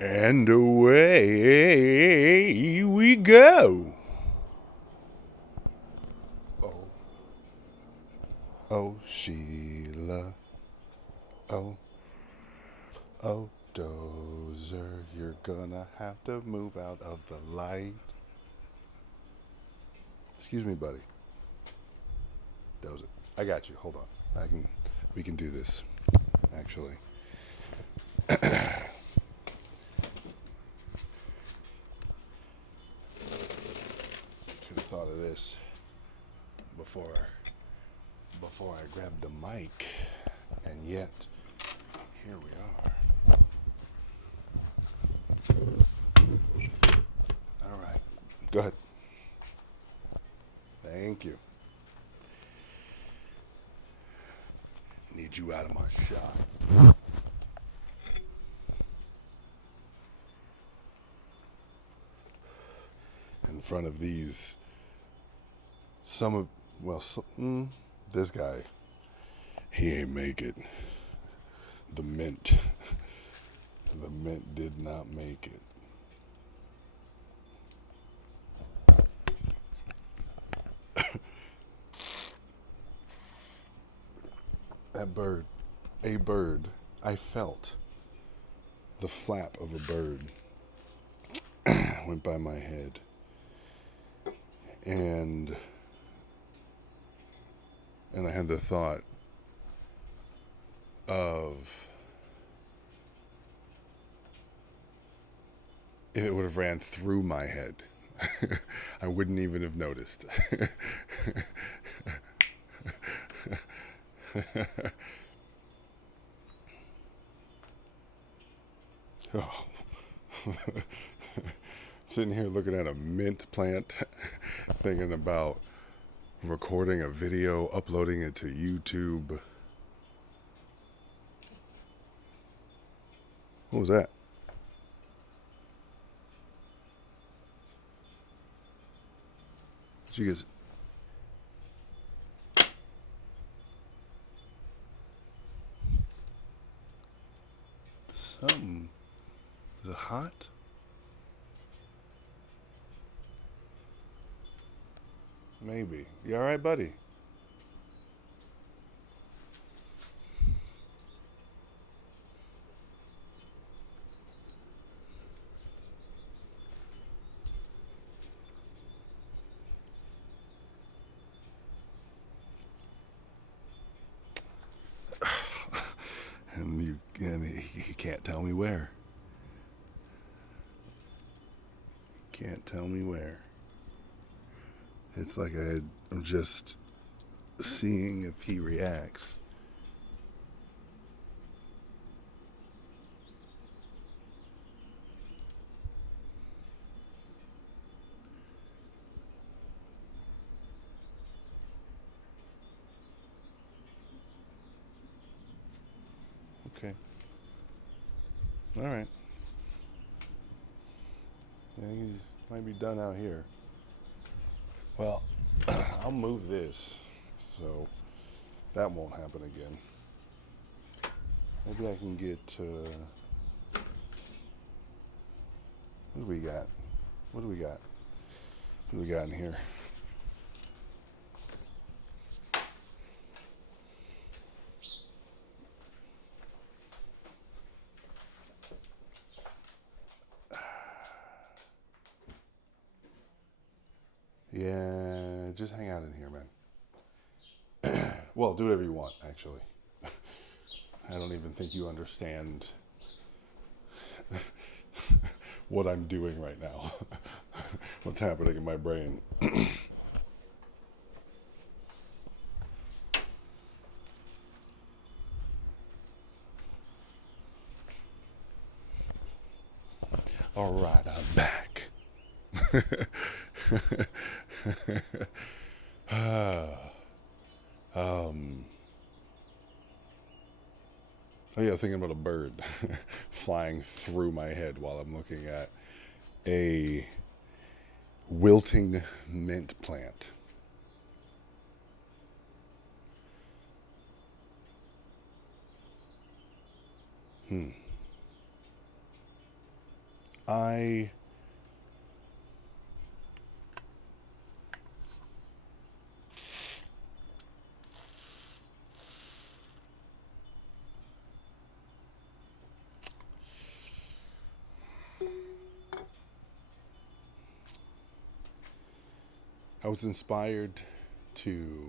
And away we go. Oh, oh, Sheila. Oh, oh, Dozer. You're gonna have to move out of the light. Excuse me, buddy. Dozer. I got you. Hold on. We can do this, actually. Could have thought of this before I grabbed the mic, and yet here we are. All right, go ahead. Thank you. Need you out of my shop. In front of these, this guy, he ain't make it. The mint did not make it. A bird, I felt the flap of a bird went by my head. And I had the thought of if it would have ran through my head, I wouldn't even have noticed. Oh. Sitting here looking at a mint plant, thinking about recording a video, uploading it to YouTube. What was that? Did you guys? Something. Is it hot? Maybe. You all right, buddy? And he can't tell me where. Can't tell me where. It's like I'm just seeing if he reacts. Okay. All right. Yeah, he might be done out here. Well, I'll move this so that won't happen again. Maybe I can get. What do we got? What do we got? What do we got in here? Yeah, just hang out in here, man. Well, do whatever you want, actually. I don't even think you understand what I'm doing right now. What's happening in my brain. All right, I'm back. Oh yeah, thinking about a bird flying through my head while I'm looking at a wilting mint plant. I I was inspired to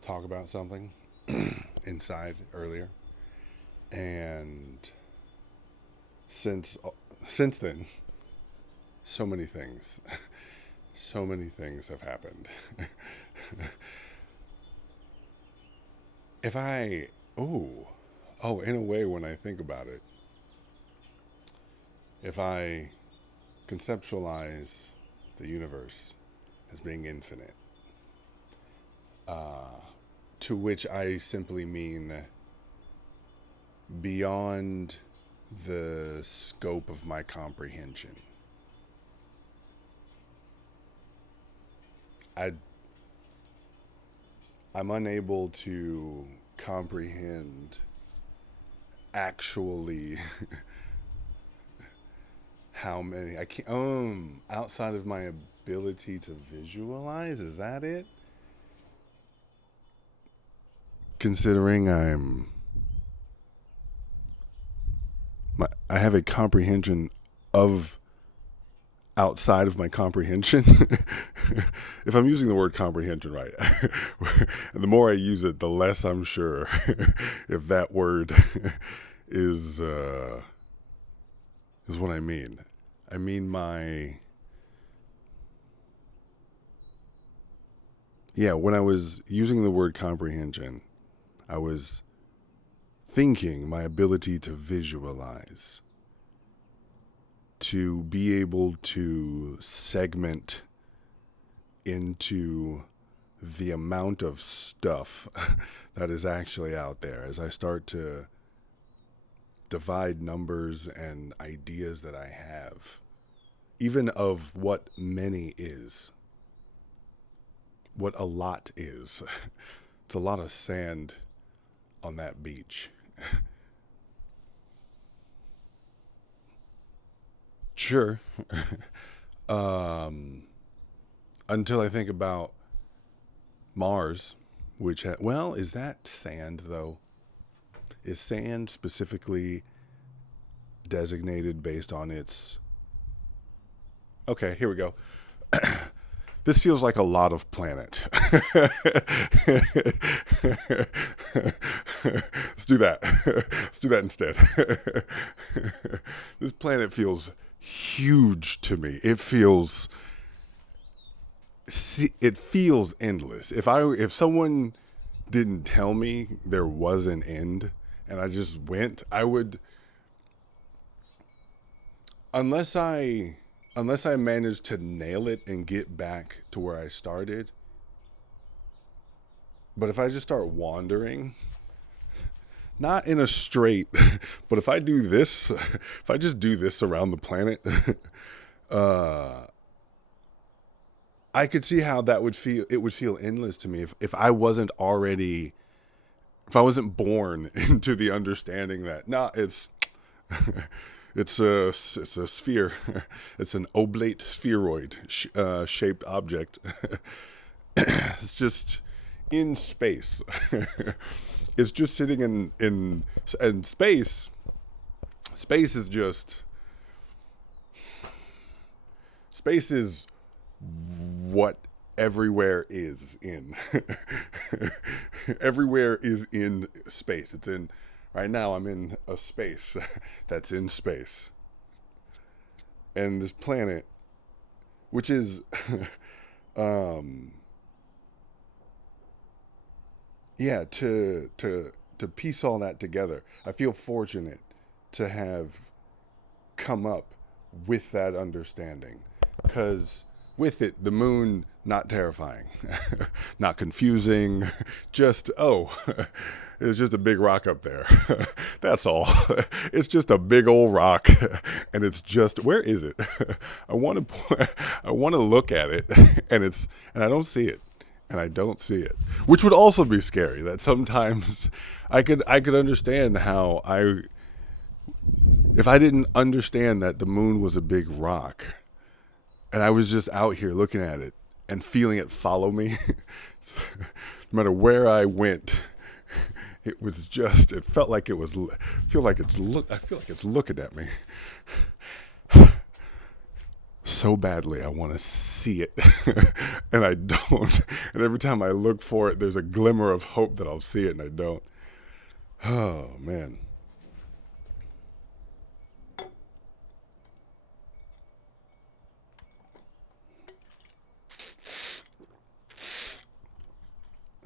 talk about something inside earlier, and since since then, so many things, so many things have happened. if I in a way, when I think about it, if I conceptualize the universe as being infinite, to which I simply mean beyond the scope of my comprehension. I I'm unable to comprehend actually how many I can't outside of my ability to visualize, is that it? Considering I have a comprehension of outside of my comprehension. If I'm using the word comprehension right, and the more I use it, the less I'm sure if that word is is what I mean. I mean when I was using the word comprehension, I was thinking my ability to visualize, to be able to segment into the amount of stuff that is actually out there as I start to divide numbers and ideas that I have, even of what many is, what a lot is. It's a lot of sand on that beach. Sure. Until I think about Mars, which is that sand though? Is sand specifically designated based on its? Okay, here we go. This feels like a lot of planet. Let's do that. Let's do that instead. This planet feels huge to me. It feels endless. If someone didn't tell me there was an end and I just went, I would, unless I manage to nail it and get back to where I started. But if I just start wandering, not in a straight, but if I just do this around the planet, I could see how that would feel. It would feel endless to me if I wasn't born into the understanding that it's a sphere. It's an oblate spheroid shaped object. It's just in space. It's just sitting in space. Space is just space is what everywhere is in. Everywhere is in space. It's in. Right now, I'm in a space that's in space. And this planet, which is, to piece all that together, I feel fortunate to have come up with that understanding. Because with it, the moon, not terrifying, not confusing, just, it's just a big rock up there. That's all. It's just a big old rock, and it's just, where is it? I want to look at it, and I don't see it, which would also be scary. That sometimes I could understand how If I didn't understand that the moon was a big rock and I was just out here looking at it and feeling it follow me, no matter where I went, it was just, it felt like it was, I feel like it's looking at me so badly. I want to see it and I don't. And every time I look for it, there's a glimmer of hope that I'll see it and I don't. Oh, man.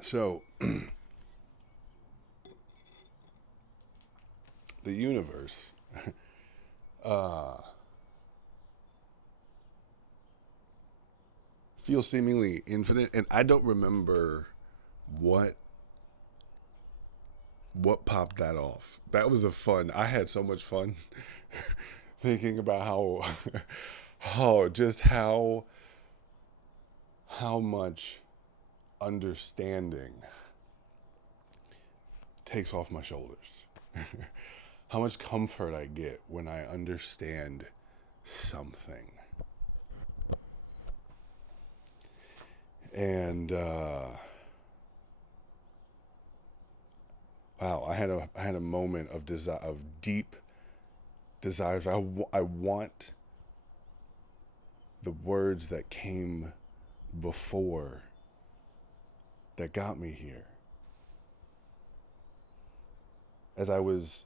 So, the universe feels seemingly infinite, and I don't remember what popped that off. That was a fun. I had so much fun thinking about how, just how much understanding takes off my shoulders. How much comfort I get when I understand something. And wow, I had a moment of deep desires. I want the words that came before that got me here. As I was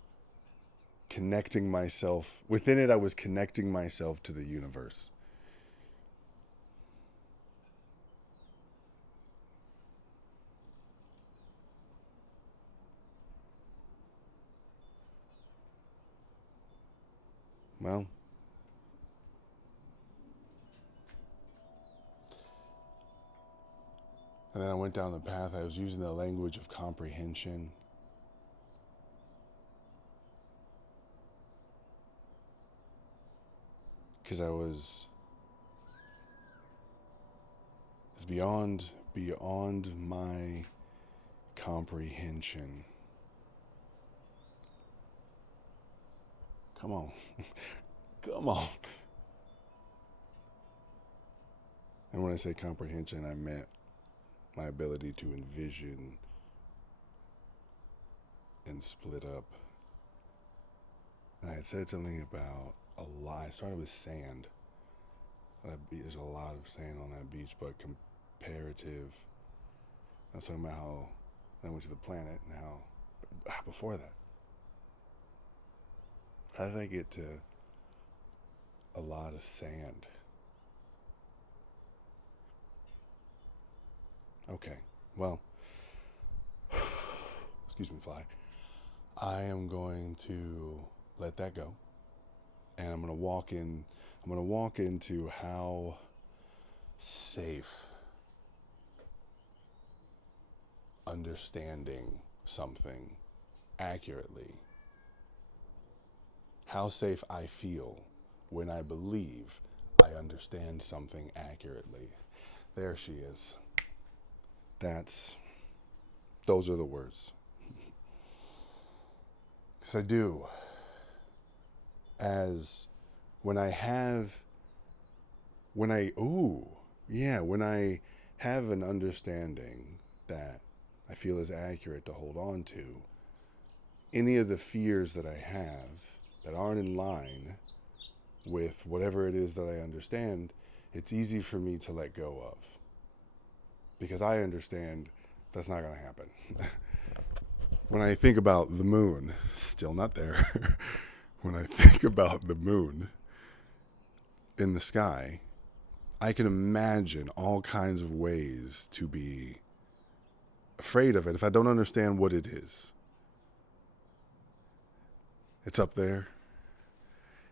connecting myself within it, I was connecting myself to the universe. Well, and then I went down the path. I was using the language of comprehension. Because it's beyond my comprehension. Come on. Come on. And when I say comprehension, I meant my ability to envision and split up. And I had said something about a lot. I started with sand. There's a lot of sand on that beach, but comparative. I was talking about how I went to the planet and how before that, how did I get to a lot of sand? Okay, well, excuse me, fly. I am going to let that go, and I'm going to walk in. I'm going to walk into how safe understanding something accurately, how safe I feel when I believe I understand something accurately. There she is. Those are the words. Because I do. As when I have an understanding that I feel is accurate to hold on to, any of the fears that I have that aren't in line with whatever it is that I understand, it's easy for me to let go of. Because I understand that's not going to happen. When I think about the moon, still not there. When I think about the moon in the sky, I can imagine all kinds of ways to be afraid of it if I don't understand what it is. It's up there,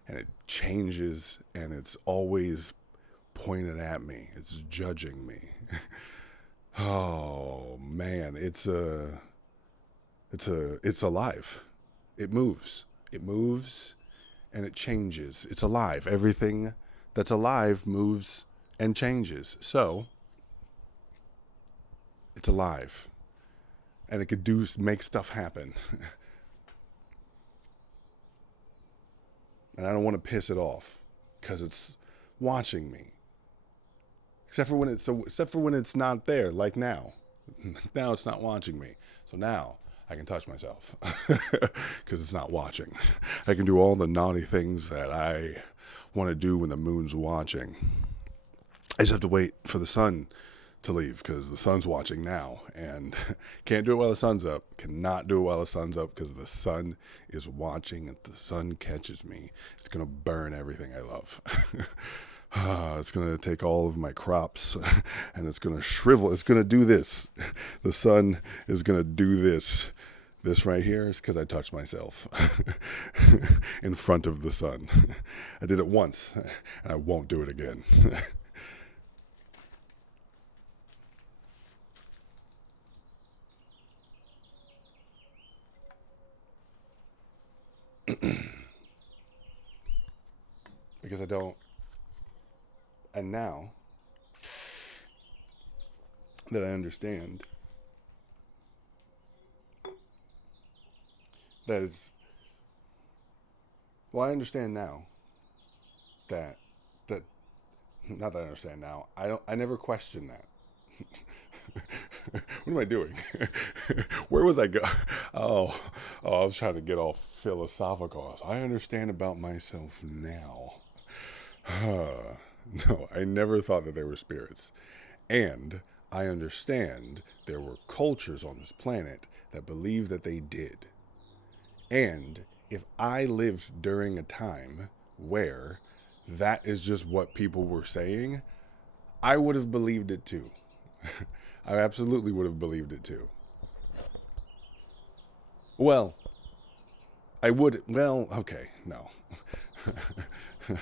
and it changes, and it's always pointed at me. It's judging me. Oh man, it's alive. It moves. It moves and it changes. It's alive. Everything that's alive moves and changes. So it's alive. And it could make stuff happen. and I don't want to piss it off because it's watching me. Except for when it's not there, like now. Now it's not watching me. So now I can touch myself because it's not watching. I can do all the naughty things that I want to do when the moon's watching. I just have to wait for the sun to leave because the sun's watching now, and can't do it while the sun's up. Cannot do it while the sun's up because the sun is watching. And if the sun catches me, it's gonna burn everything I love. It's gonna take all of my crops and it's gonna shrivel. It's gonna do this. The sun is gonna do this. This right here is because I touched myself in front of the sun. I did it once and I won't do it again. Because I don't. And now that I understand that it's. Well, I understand now that. That. Not that I understand now. I never questioned that. What am I doing? Where was I go? I was trying to get all philosophical. I understand about myself now. No, I never thought that they were spirits. And I understand there were cultures on this planet that believed that they did. And if I lived during a time where that is just what people were saying, I would have believed it too. I absolutely would have believed it too. Well, I would. Well, okay, no. I'm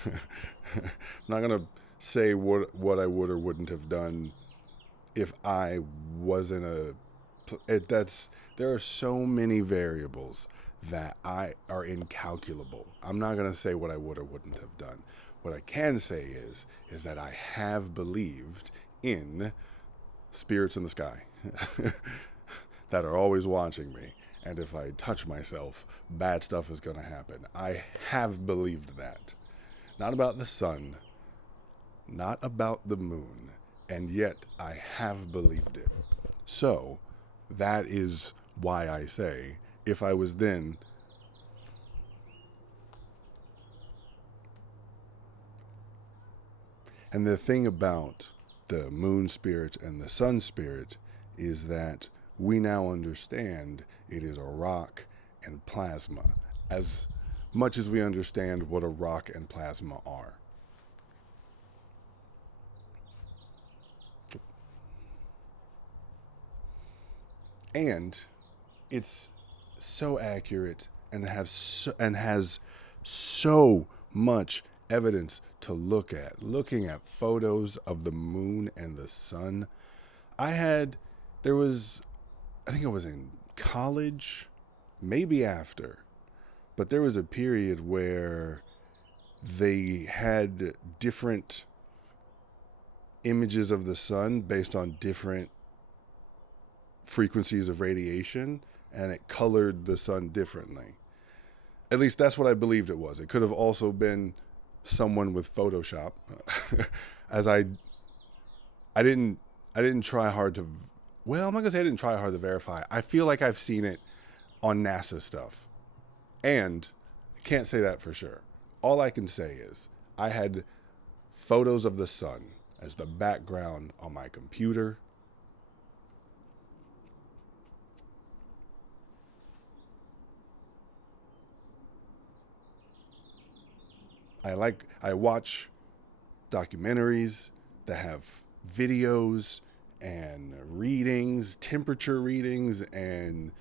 not gonna say what I would or wouldn't have done if I wasn't a. There are so many variables that are incalculable. I'm not gonna say what I would or wouldn't have done. What I can say is that I have believed in spirits in the sky that are always watching me. And if I touch myself, bad stuff is going to happen. I have believed that. Not about the sun, not about the moon, and yet I have believed it. So that is why I say, if I was then. And the thing about the moon spirit and the sun spirit is that we now understand it is a rock and plasma, as much as we understand what a rock and plasma are. And it's so accurate and has so much evidence to look at. Looking at photos of the moon and the sun. There was, I think I was in college, maybe after, but there was a period where they had different images of the sun based on different frequencies of radiation, and it colored the sun differently. At least that's what I believed it was. It could have also been someone with Photoshop, as I didn't try hard to. Well, I'm not gonna say I didn't try hard to verify. I feel like I've seen it on NASA stuff, and I can't say that for sure. All I can say is I had photos of the sun as the background on my computer. I watch documentaries that have videos and readings, temperature readings, and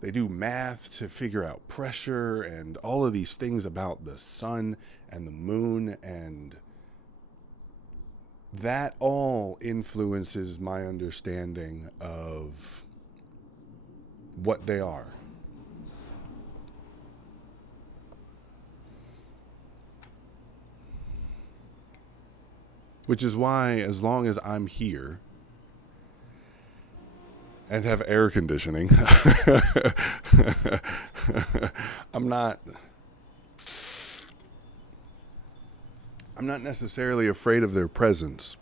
they do math to figure out pressure and all of these things about the sun and the moon, and that all influences my understanding of what they are. Which is why, as long as I'm here and have air conditioning, I'm not. I'm not necessarily afraid of their presence,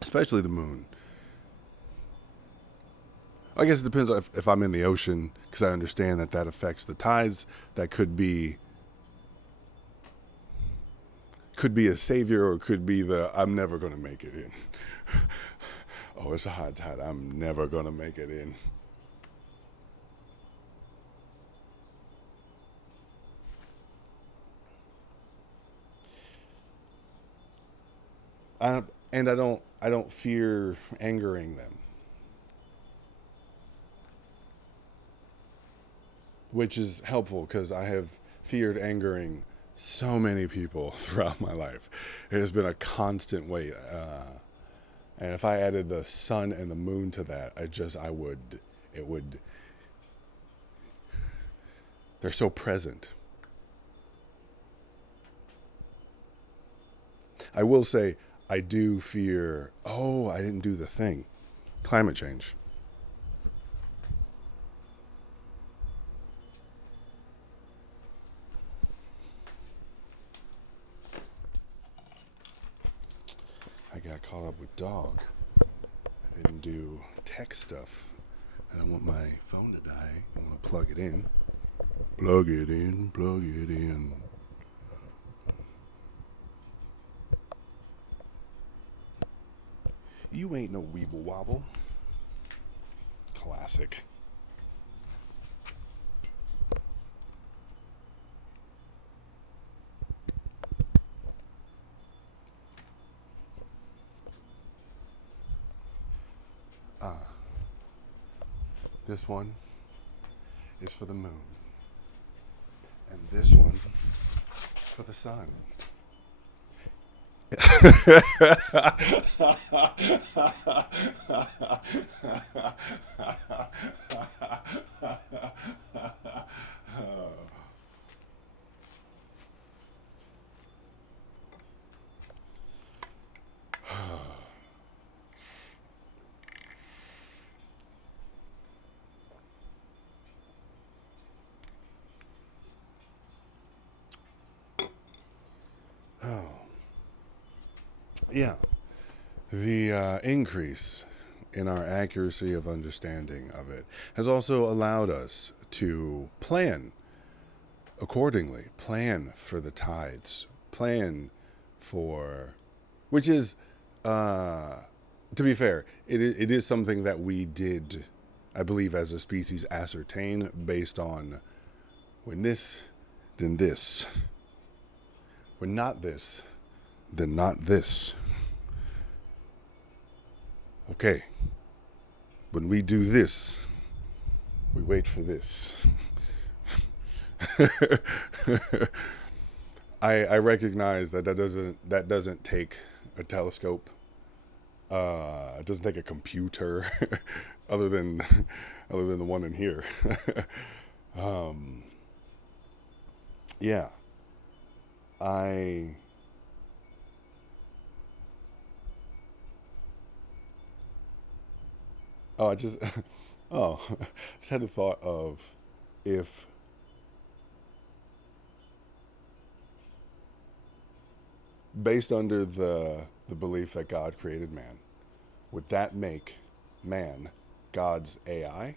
especially the moon. I guess it depends if I'm in the ocean, because I understand that affects the tides. That could be a savior, or could be the I'm never going to make it in. Oh, it's a high tide. I'm never going to make it in. I, and I don't fear angering them, which is helpful because I have feared angering so many people throughout my life. It has been a constant weight. And if I added the sun and the moon to that, it would, they're so present. I will say, I do fear, oh, I didn't do the thing. Climate change. I got caught up with dog. I didn't do tech stuff. I don't want my phone to die. I want to plug it in. Plug it in, plug it in. You ain't no weeble wobble. Classic. Ah, this one is for the moon. And this one for the sun. Yeah, the increase in our accuracy of understanding of it has also allowed us to plan accordingly, plan for the tides, plan for, which is, to be fair, it is something that we did, I believe, as a species, ascertain based on when this, then this. When not this, then not this. Okay, when we do this, we wait for this. I recognize that doesn't take a telescope. It doesn't take a computer, other than the one in here. um, yeah, I I just oh, just had the thought of if based under the belief that God created man, would that make man God's AI?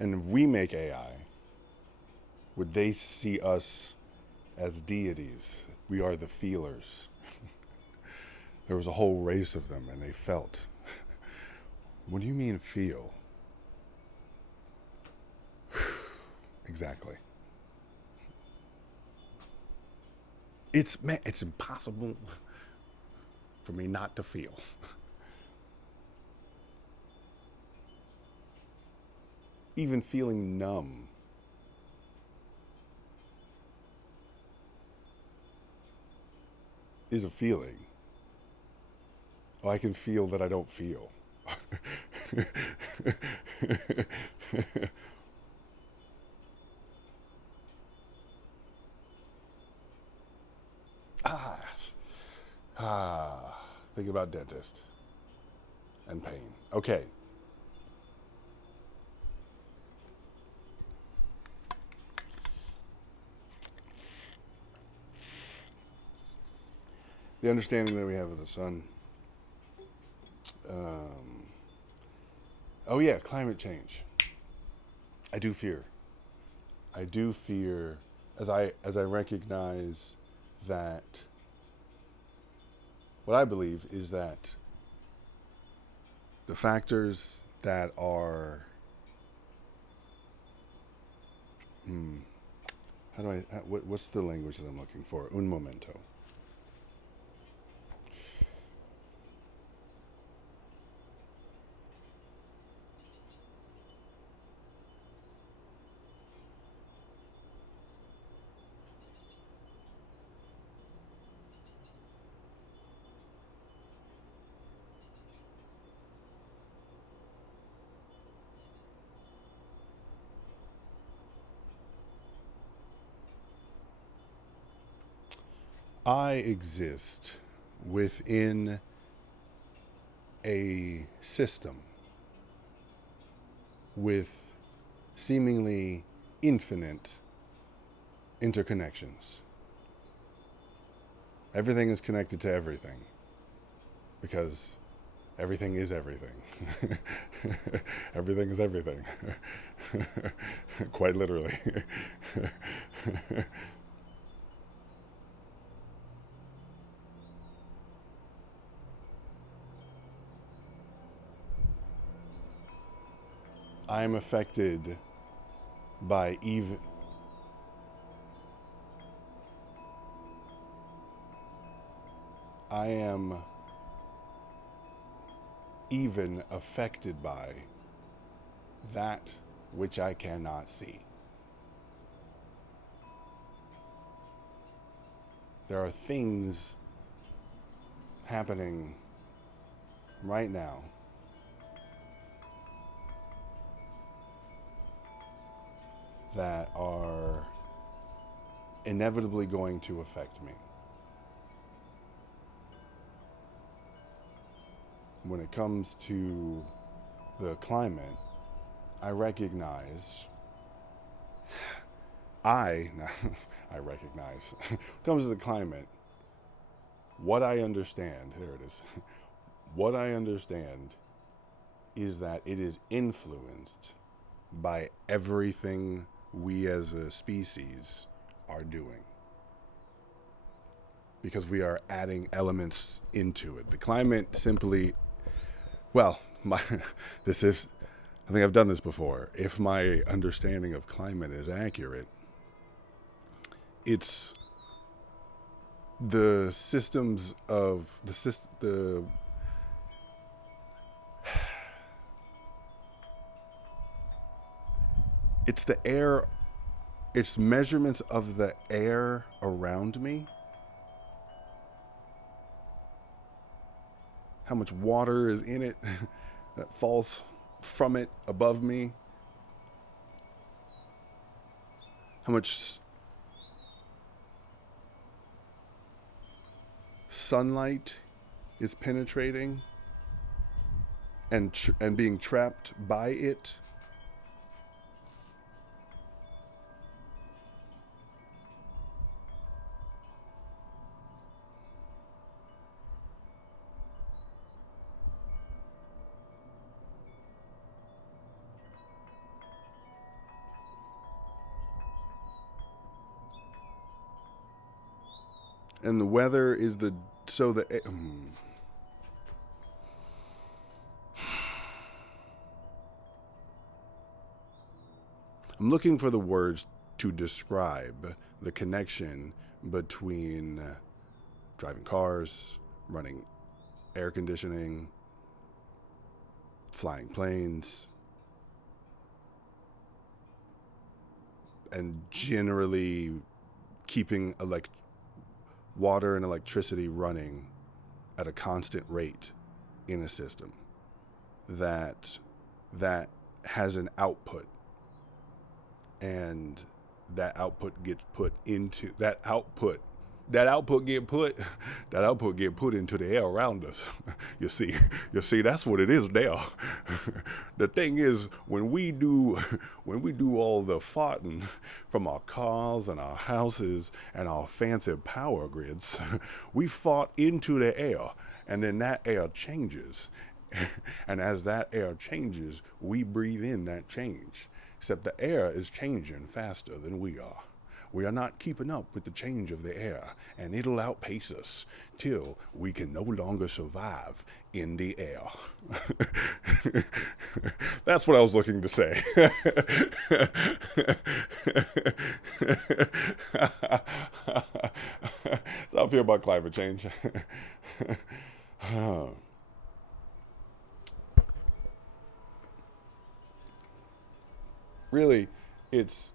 And if we make AI, would they see us as deities? We are the feelers. There was a whole race of them, and they felt. What do you mean feel? Exactly. It's impossible for me not to feel. Even feeling numb is a feeling. Oh, I can feel that I don't feel. ah, thinking about dentist and pain. Okay, The understanding that we have of the sun. Um, oh yeah, climate change. I do fear. I do fear as I recognize that what I believe is that the factors that are how do I what's the language that I'm looking for? Un momento. I exist within a system with seemingly infinite interconnections. Everything is connected to everything because everything is everything. Everything is everything. Quite literally. I am affected by even. I am even affected by that which I cannot see. There are things happening right now that are inevitably going to affect me. When it comes to the climate, I recognize I I recognize when it comes to the climate, what I understand, there it is. What I understand is that it is influenced by everything we as a species are doing. Because we are adding elements into it. The climate simply, well, this is, I think I've done this before. If my understanding of climate is accurate, it's the systems of the it's the air, it's measurements of the air around me, how much water is in it that falls from it above me, how much sunlight is penetrating and being trapped by it. And the weather is the so the I'm looking for the words to describe the connection between driving cars, running air conditioning, flying planes, and generally keeping water and electricity running at a constant rate in a system that has an output, and that output that output get put that output get put into the air around us. you see you see that's what it is there. The thing is, when we do all the farting from our cars and our houses and our fancy power grids, we fart into the air, and then that air changes. And as that air changes, we breathe in that change, except the air is changing faster than we are. We are not keeping up with the change of the air, and it'll outpace us till we can no longer survive in the air. That's what I was looking to say. That's how I feel about climate change. Really, it's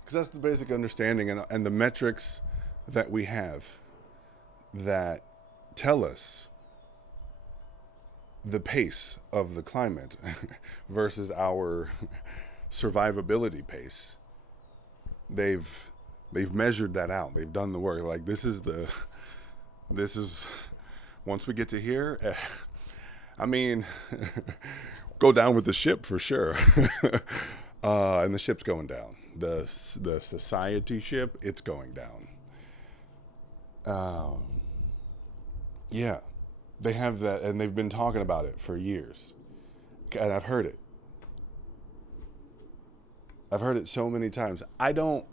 because that's the basic understanding, and the metrics that we have that tell us the pace of the climate versus our survivability pace. They've they've measured that out. They've done the work. Like this is once we get to here. I mean, go down with the ship for sure. And the ship's going down. The society ship, it's going down. Um, yeah, they have that, and they've been talking about it for years. And I've heard it. I've heard it so many times. I don't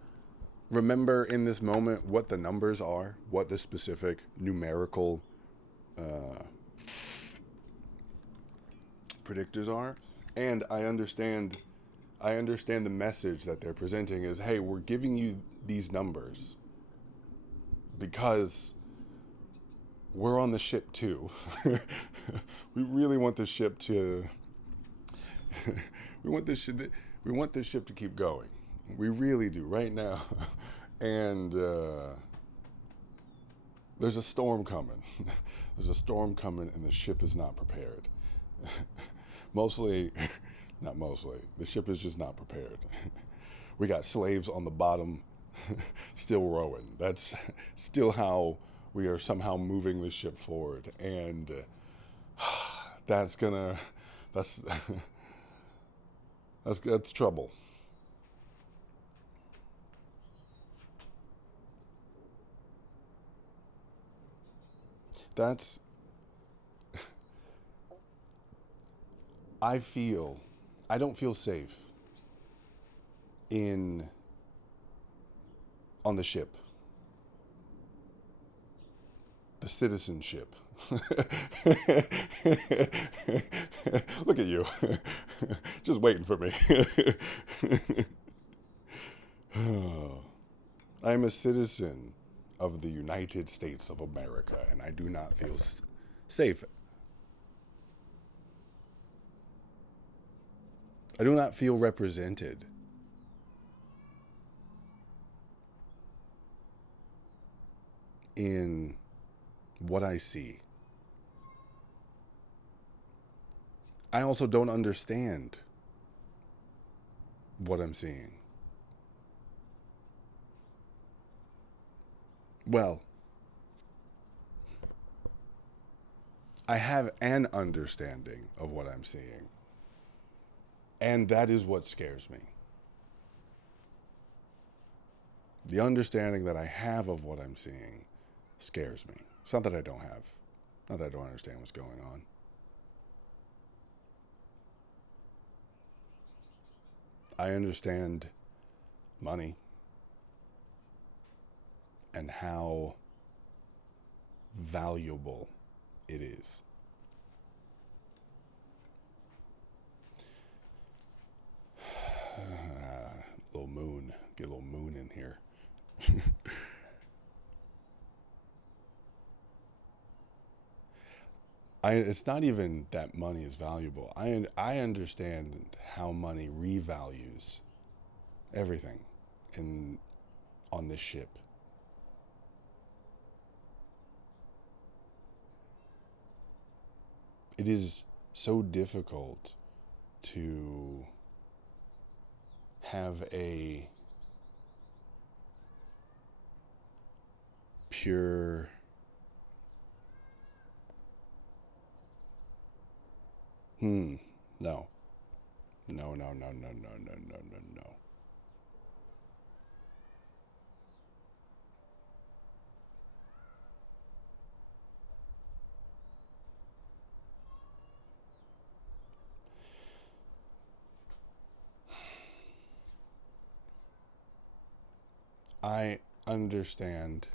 remember in this moment what the numbers are, what the specific numerical uh, predictors are, and I understand the message that they're presenting is, hey, we're giving you these numbers because we're on the ship too. We really want the ship to we want this ship we want this ship to keep going. We really do right now. And there's a storm coming. There's a storm coming, and the ship is not prepared. Mostly, not mostly, the ship is just not prepared. We got slaves on the bottom still rowing. That's still how we are somehow moving the ship forward. And that's gonna, that's, that's trouble. That's, I feel, I don't feel safe in, on the ship, the citizenship. Look at you, just waiting for me. I'm a citizen of the United States of America, and I do not feel safe. I do not feel represented in what I see. I also don't understand what I'm seeing. Well, I have an understanding of what I'm seeing, and that is what scares me. The understanding that I have of what I'm seeing scares me. It's not that I don't have, not that I don't understand what's going on. I understand money and how valuable it is. Little moon, get a little moon in here. It's not even that money is valuable. I understand how money revalues everything in on this ship. it is so difficult to have a pure no. No, no, no, no, no, no, no, no, no. I understand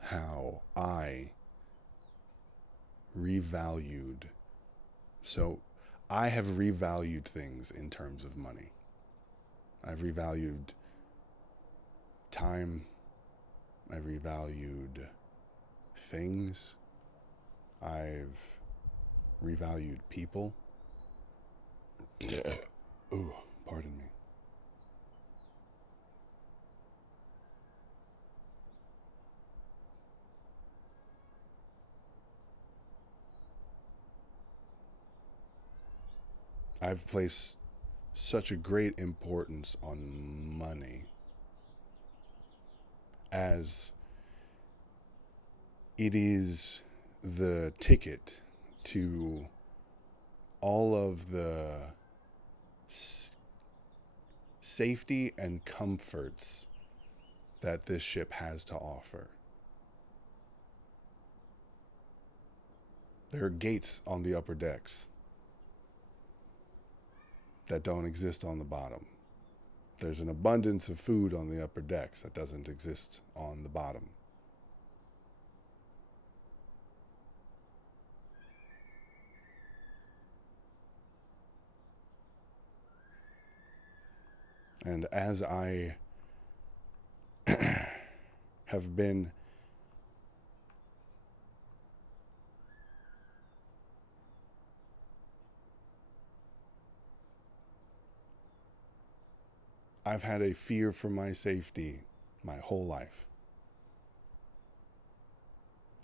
how I revalued. So I have revalued things in terms of money. I've revalued time. I've revalued things. I've revalued people. Ooh, pardon me. I've placed such a great importance on money as it is the ticket to all of the safety and comforts that this ship has to offer. There are gates on the upper decks that don't exist on the bottom. There's an abundance of food on the upper decks that doesn't exist on the bottom. And as I have been I've had a fear for my safety my whole life.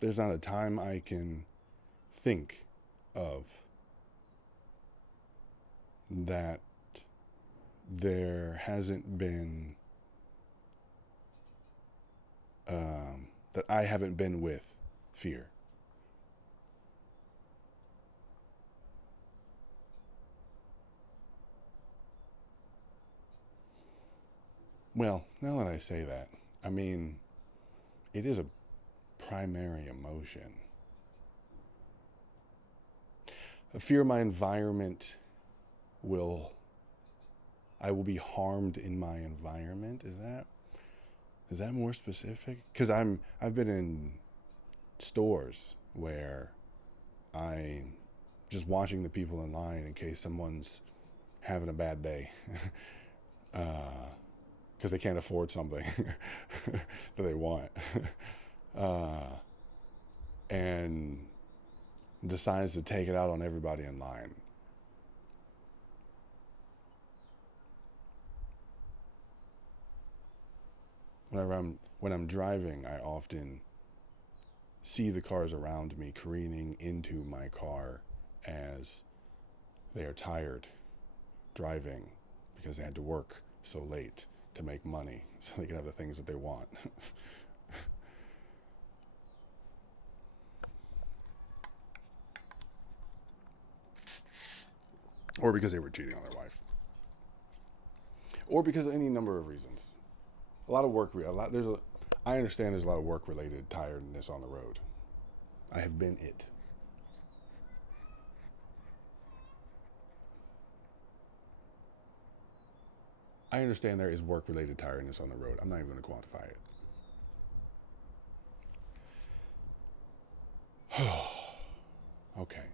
There's not a time I can think of that there hasn't been that I haven't been with fear. Well, now that I say that, I mean, it is a primary emotion. I fear my environment will, I will be harmed in my environment. Is that more specific? Because I've been in stores where I just watching the people in line in case someone's having a bad day because they can't afford something that they want and decides to take it out on everybody in line. When I'm driving, I often see the cars around me careening into my car as they are tired driving because they had to work so late to make money so they can have the things that they want. Or because they were cheating on their wife. Or because of any number of reasons. A lot of work, I understand there's a lot of work related tiredness on the road. I have been it. I understand there is work related tiredness on the road. I'm not even going to quantify it. Okay.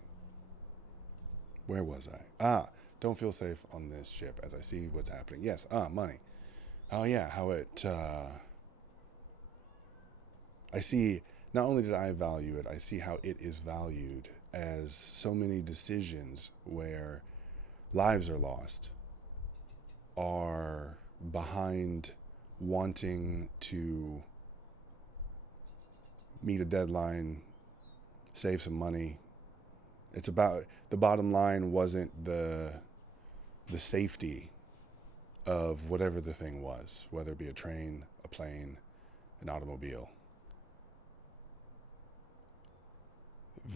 Where was I? Don't feel safe on this ship as I see what's happening. Yes, money. Oh, yeah, how it. I see, not only did I value it, I see how it is valued as so many decisions where lives are lost, are behind wanting to meet a deadline, save some money, It's about the bottom line wasn't the safety of whatever the thing was, whether it be a train, a plane, an automobile.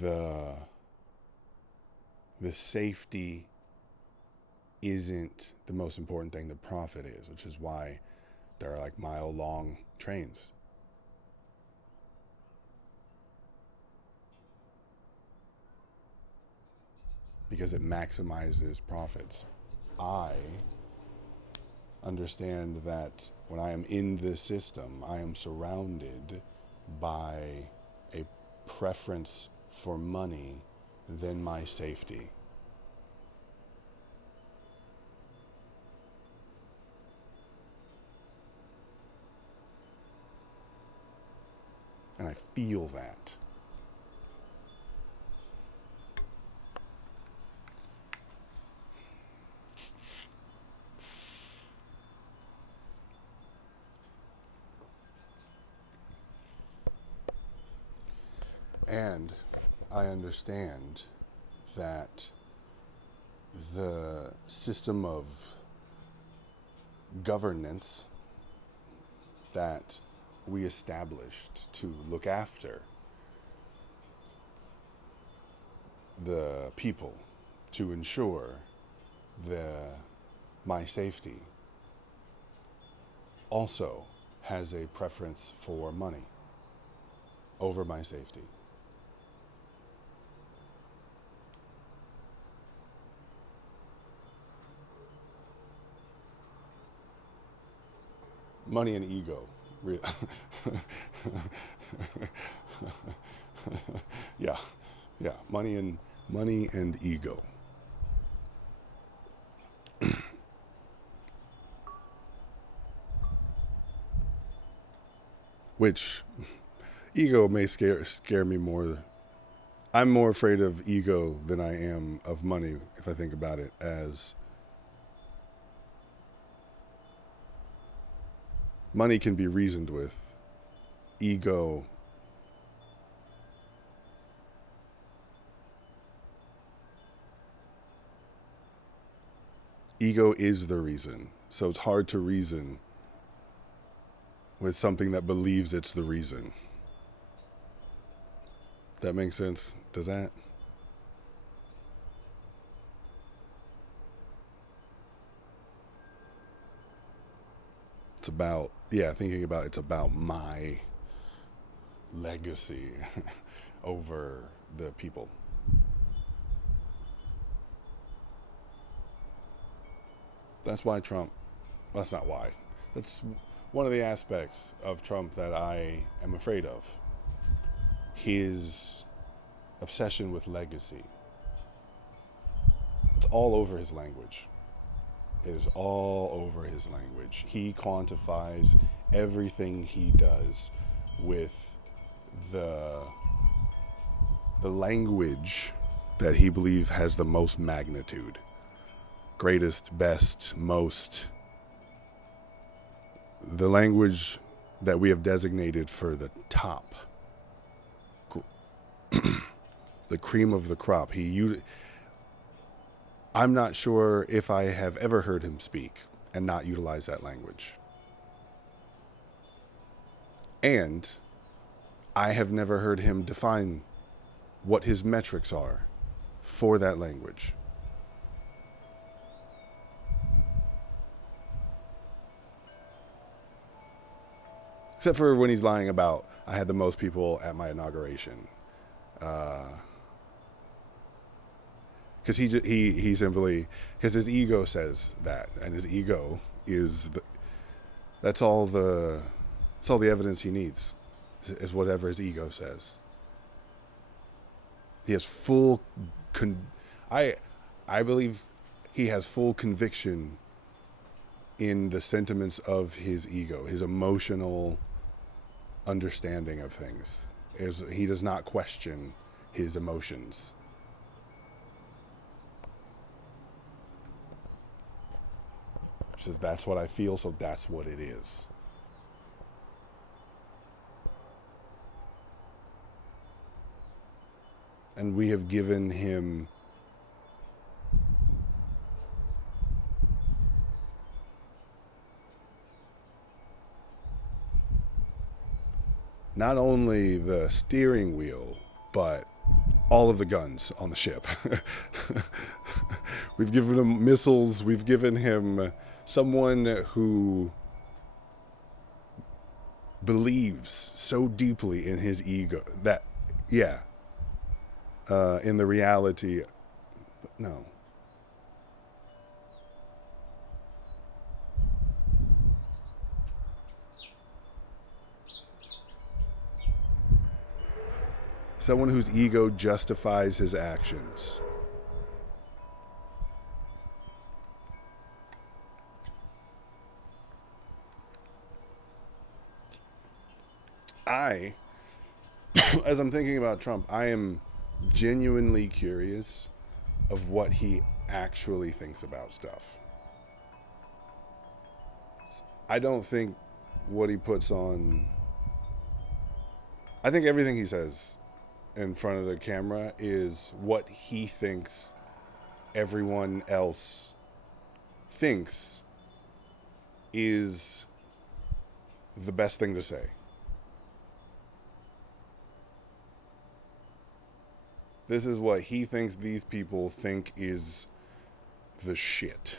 The safety isn't the most important thing. The profit is, which is why there are like mile-long trains. Because it maximizes profits. I understand that when I am in this system, I am surrounded by a preference for money than my safety. And I feel that. And I understand that the system of governance that we established to look after the people, to ensure my safety, also has a preference for money over my safety. Money and ego. Yeah, money and ego. Which ego may scare me more. I'm more afraid of ego than I am of money, if I think about it as money can be reasoned with. Ego is the reason. So it's hard to reason with something that believes it's the reason. That makes sense? Does that? It's about, thinking about it's about my legacy over the people. That's not why. That's one of the aspects of Trump that I am afraid of. His obsession with legacy. It's all over his language. It is all over his language. He quantifies everything he does with the language that he believes has the most magnitude. Greatest, best, most. The language that we have designated for the top. The cream of the crop. I'm not sure if I have ever heard him speak and not utilize that language. And I have never heard him define what his metrics are for that language. Except for when he's lying about, I had the most people at my inauguration. Because he simply, because his ego says that, and his ego is that's all the evidence he needs, is whatever his ego says. He has full I believe he has full conviction in the sentiments of his ego, his emotional understanding of things. He does not question his emotions. He says, that's what I feel, so that's what it is. And we have given him not only the steering wheel, but all of the guns on the ship. We've given him missiles. We've given him someone who believes so deeply in his ego that, yeah, in the reality, no. Someone whose ego justifies his actions. As I'm thinking about Trump, I am genuinely curious of what he actually thinks about stuff. I don't think what he puts on. I think everything he says in front of the camera is what he thinks everyone else thinks is the best thing to say. This is what he thinks these people think is the shit.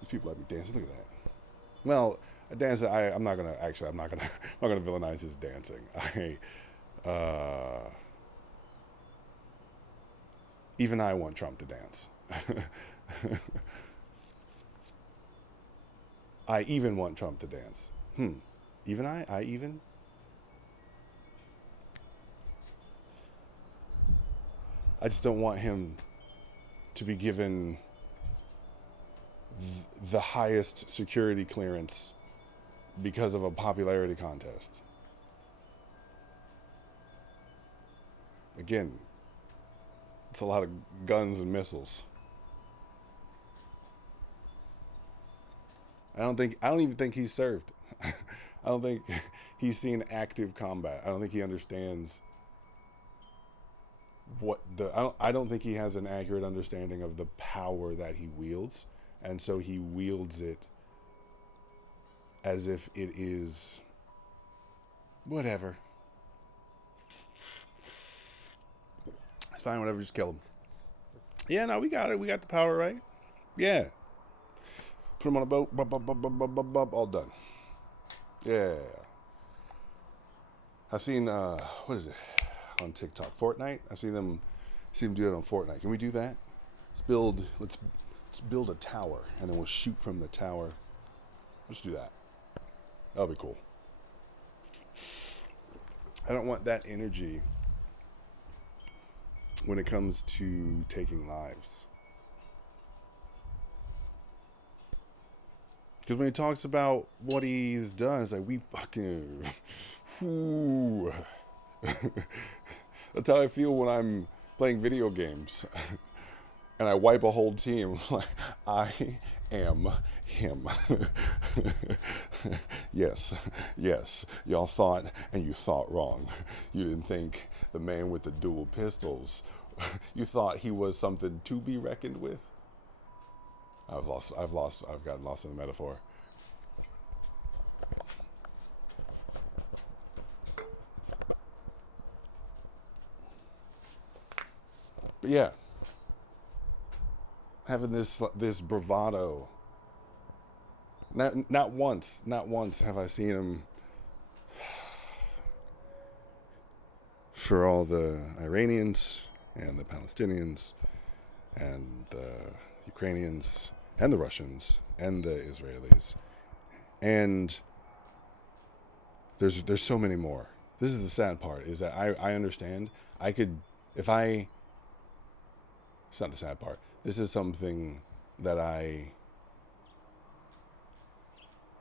These people have me dancing. Look at that. Well, a dancer. I'm not gonna villainize his dancing. Even I want Trump to dance. I even want Trump to dance. Even I even. I just don't want him to be given the highest security clearance because of a popularity contest. Again, it's a lot of guns and missiles. I don't even think he's served. I don't think he's seen active combat. I don't think he understands I don't think he has an accurate understanding of the power that he wields, and so he wields it as if it is whatever. It's fine, whatever, just kill him. Yeah, no, we got it. We got the power, right? Yeah. Put him on a boat, all done. Yeah. I've seen, what is it? On TikTok, Fortnite. I've seen them do it on Fortnite. Can we do that? Let's build a tower, and then we'll shoot from the tower. Let's do that. That'll be cool. I don't want that energy when it comes to taking lives. Because when he talks about what he's done, it's like, we fucking... That's how I feel when I'm playing video games and I wipe a whole team. Like, I am him. Yes. Y'all thought, and you thought wrong. You didn't think the man with the dual pistols, you thought he was something to be reckoned with. I've gotten lost in the metaphor. But yeah, having this bravado. Not once have I seen him, for all the Iranians and the Palestinians and the Ukrainians and the Russians and the Israelis, and there's so many more. This is the sad part, is that I understand. It's not the sad part. This is something that I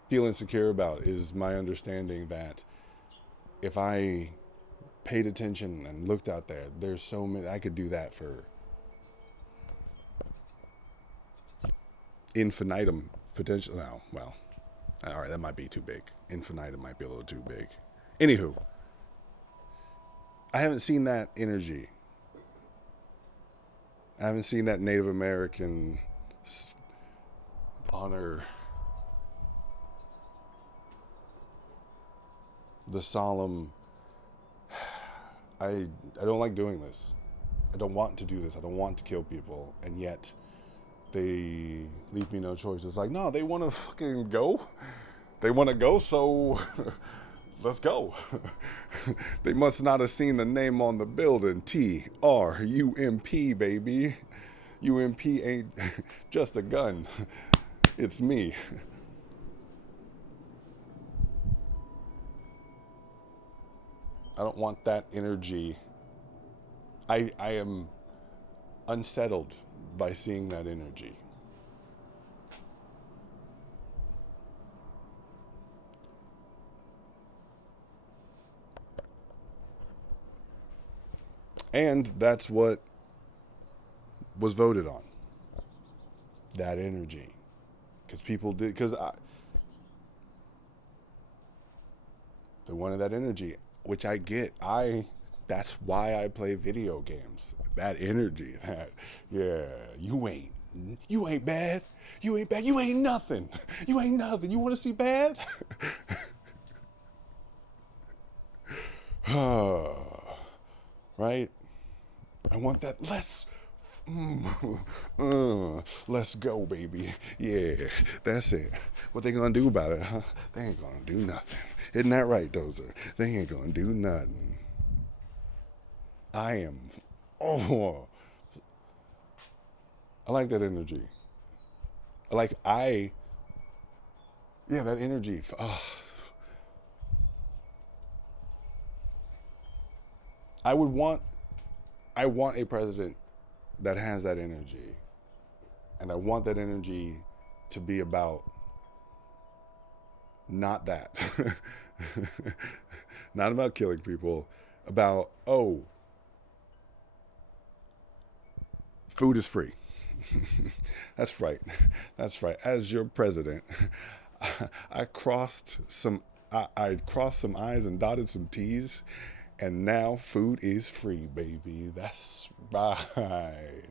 feel insecure about, is my understanding that if I paid attention and looked out there, there's so many, I could do that for infinitum potential. No, well, all right, that might be too big. Infinitum might be a little too big. Anywho, I haven't seen that energy. I haven't seen that Native American honor, the solemn. I don't like doing this. I don't want to do this. I don't want to kill people, and yet they leave me no choice. It's like, no, they want to fucking go. They want to go, so let's go. They must not have seen the name on the building. TRUMP, baby. UMP ain't just a gun. It's me. I don't want that energy. I am unsettled by seeing that energy. And that's what was voted on. That energy. Because people did, they wanted that energy, which I get. That's why I play video games. That energy, yeah, you ain't bad. You ain't bad. You ain't nothing. You ain't nothing. You want to see bad? Right? I want that less. Let's go, baby. Yeah, that's it. What they gonna do about it, huh? They ain't gonna do nothing. Isn't that right, Dozer? They ain't gonna do nothing. I am. Oh, I like that energy. I. Yeah, that energy. Oh, I would want. I want a president that has that energy, and I want that energy to be about not that, not about killing people, about food is free. That's right. That's right. As your president, I crossed some. I crossed some I's and dotted some T's, and now food is free, baby. That's right.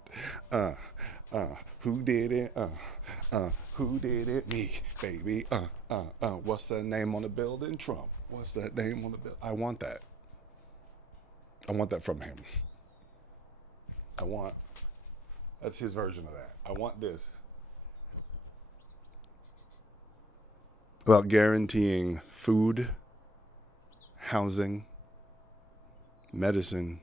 Uh, who did it? Who did it? Me, baby. What's the name on the building? Trump. What's that name on the bill? I want that. I want that from him. I want. That's his version of that. I want this. About guaranteeing food, housing, medicine,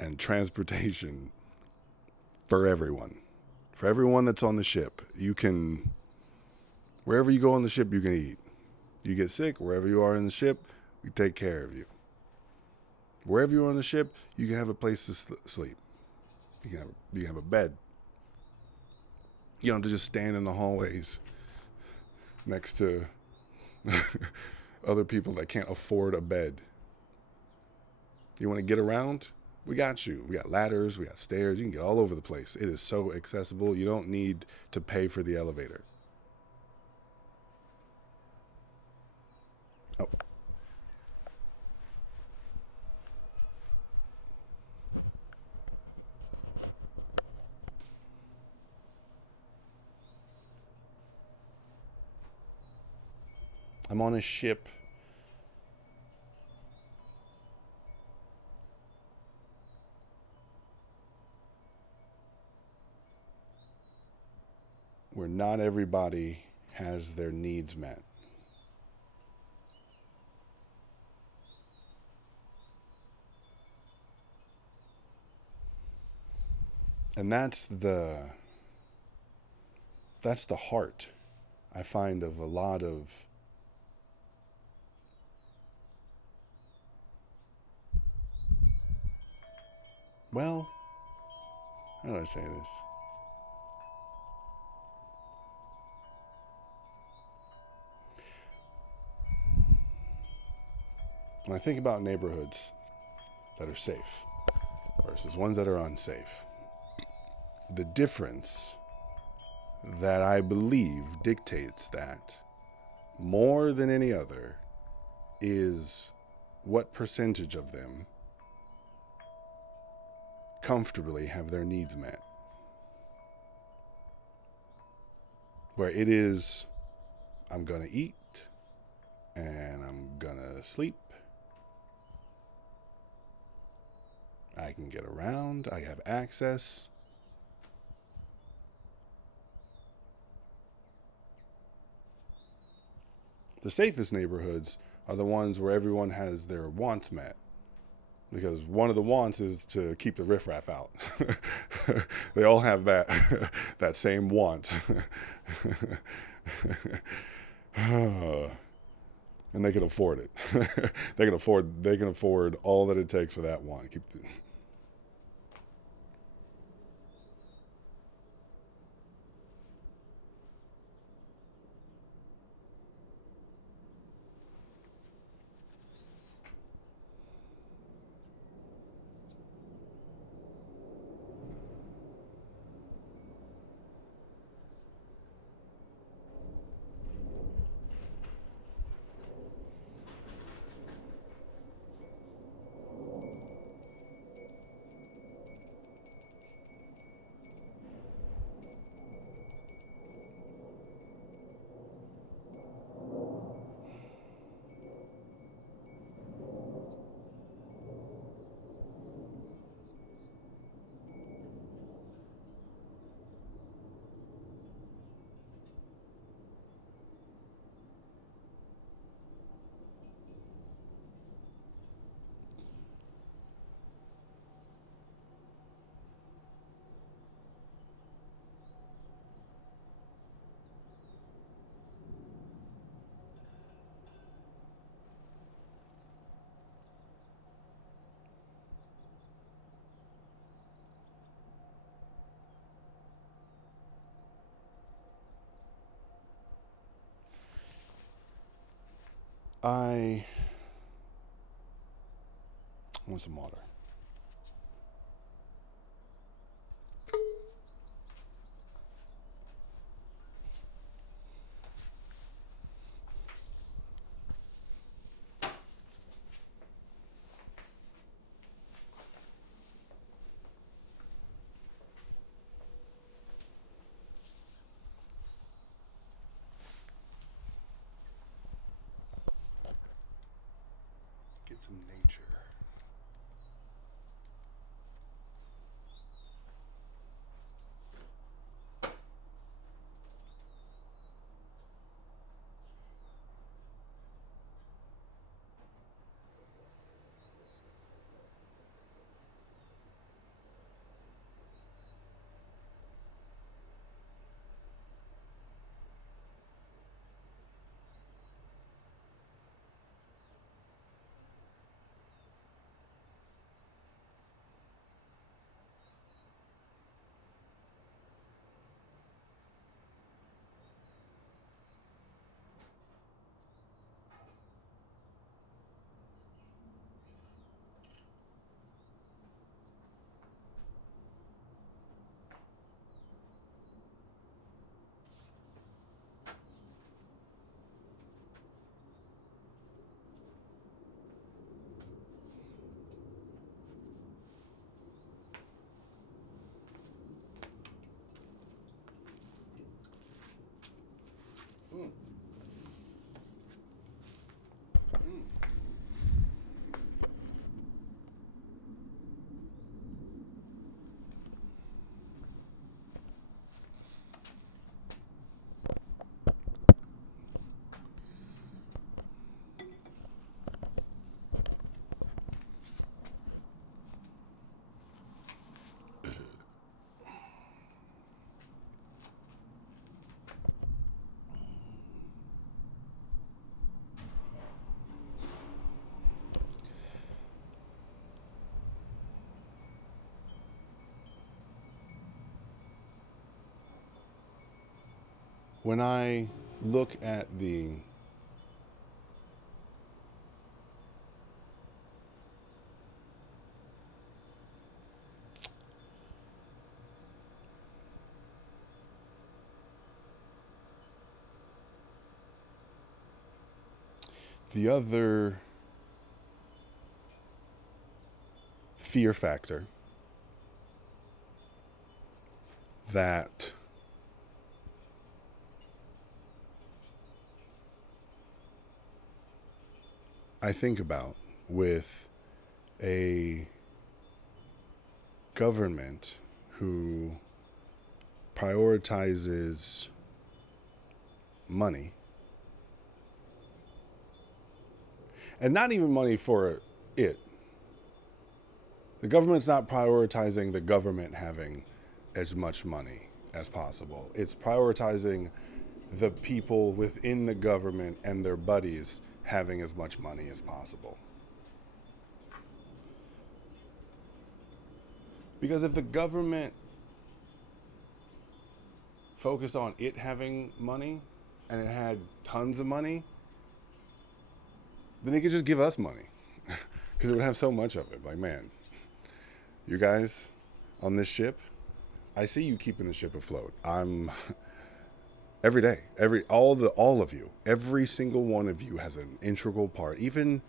and transportation for everyone. For everyone that's on the ship. You can, wherever you go on the ship, you can eat. You get sick, wherever you are in the ship, we take care of you. Wherever you're on the ship, you can have a place to sleep. You can have a bed. You don't have to just stand in the hallways next to other people that can't afford a bed. You want to get around? We got you. We got ladders, we got stairs. You can get all over the place. It is so accessible. You don't need to pay for the elevator. Oh. I'm on a ship where not everybody has their needs met. And that's the heart, I find, of a lot of well, how do I say this? When I think about neighborhoods that are safe versus ones that are unsafe, the difference that I believe dictates that more than any other is what percentage of them comfortably have their needs met? Where it is, I'm gonna eat and I'm gonna sleep. I can get around, I have access. The safest neighborhoods are the ones where everyone has their wants met. Because one of the wants is to keep the riffraff out. They all have that that same want. And they can afford it. They can afford all that it takes for that want. Keep the, I want some water. Get some nature. Mm. Mm. When I look at the other fear factor that I think about with a government who prioritizes money, and not even money for it. The government's not prioritizing the government having as much money as possible. It's prioritizing the people within the government and their buddies having as much money as possible. Because if the government focused on it having money and it had tons of money, then it could just give us money because it would have so much of it. Like, man, you guys on this ship, I see you keeping the ship afloat. I'm every day, all of you, every single one of you has an integral part. Even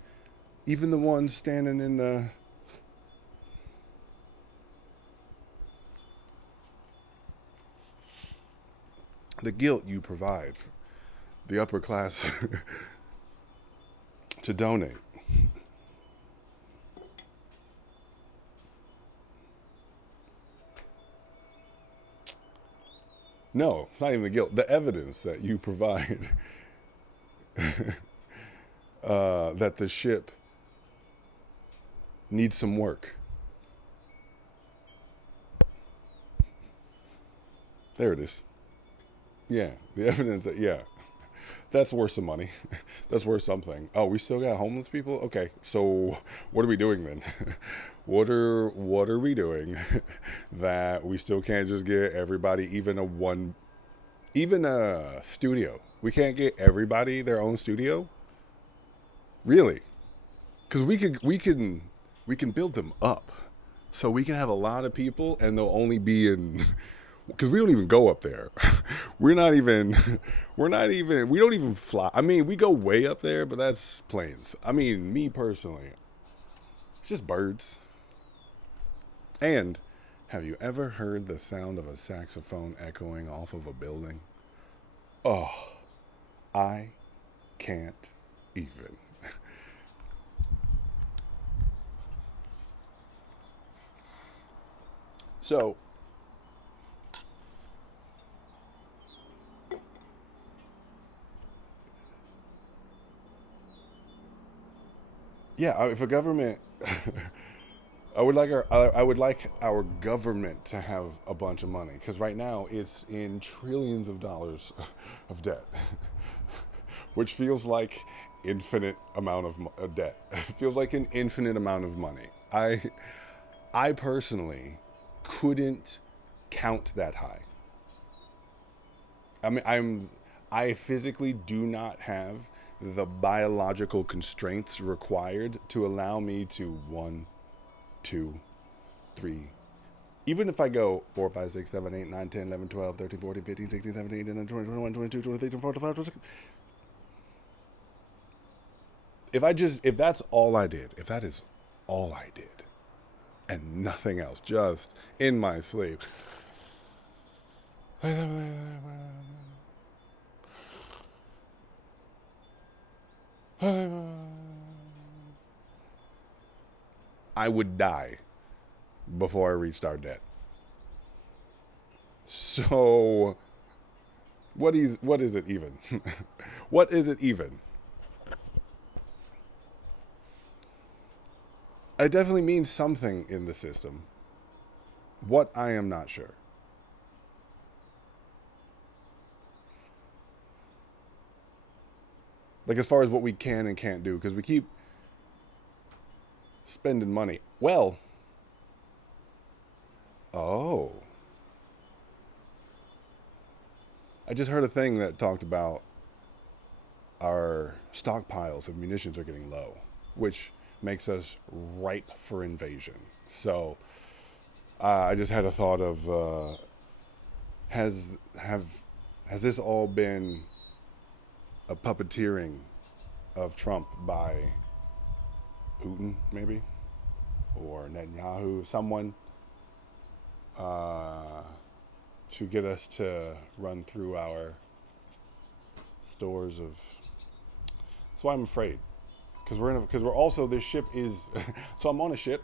the ones standing in the guilt you provide the upper class to donate. No, it's not even the guilt. The evidence that you provide that the ship needs some work. There it is. Yeah, the evidence that, yeah, that's worth some money. That's worth something. Oh, we still got homeless people? Okay, so what are we doing then? What are we doing that we still can't just get everybody even a studio? We can't get everybody their own studio? Really? Because we can build them up. So we can have a lot of people and they'll only be in because we don't even go up there. We don't even fly. I mean, we go way up there, but that's planes. I mean, me personally, it's just birds. And have you ever heard the sound of a saxophone echoing off of a building? Oh, I can't even. So, yeah, if a government, I would like our government to have a bunch of money because right now it's in trillions of dollars of debt, which feels like infinite amount of debt. It feels like an infinite amount of money. I personally couldn't count that high. I mean, I physically do not have the biological constraints required to allow me to 1, 2, 3. Even if I go 4, 5, 6, 7, 8, 9, 10, 11, 12, 13, 14, 15, 16, 17, 18, 19, 20, 21, 22, 23, 24, 25, 26. If that's all I did, if that is all I did, and nothing else, just in my sleep. I would die before I reached our debt. So, what is it even? What is it even? It definitely means something in the system. What, I am not sure. Like as far as what we can and can't do, because we keep spending money. Well, oh. I just heard a thing that talked about our stockpiles of munitions are getting low, which makes us ripe for invasion. So I just had a thought of has this all been a puppeteering of Trump by Putin, maybe? or Netanyahu, someone, uh, to get us to run through our stores of. That's why I'm afraid, because we're also, this ship is. So I'm on a ship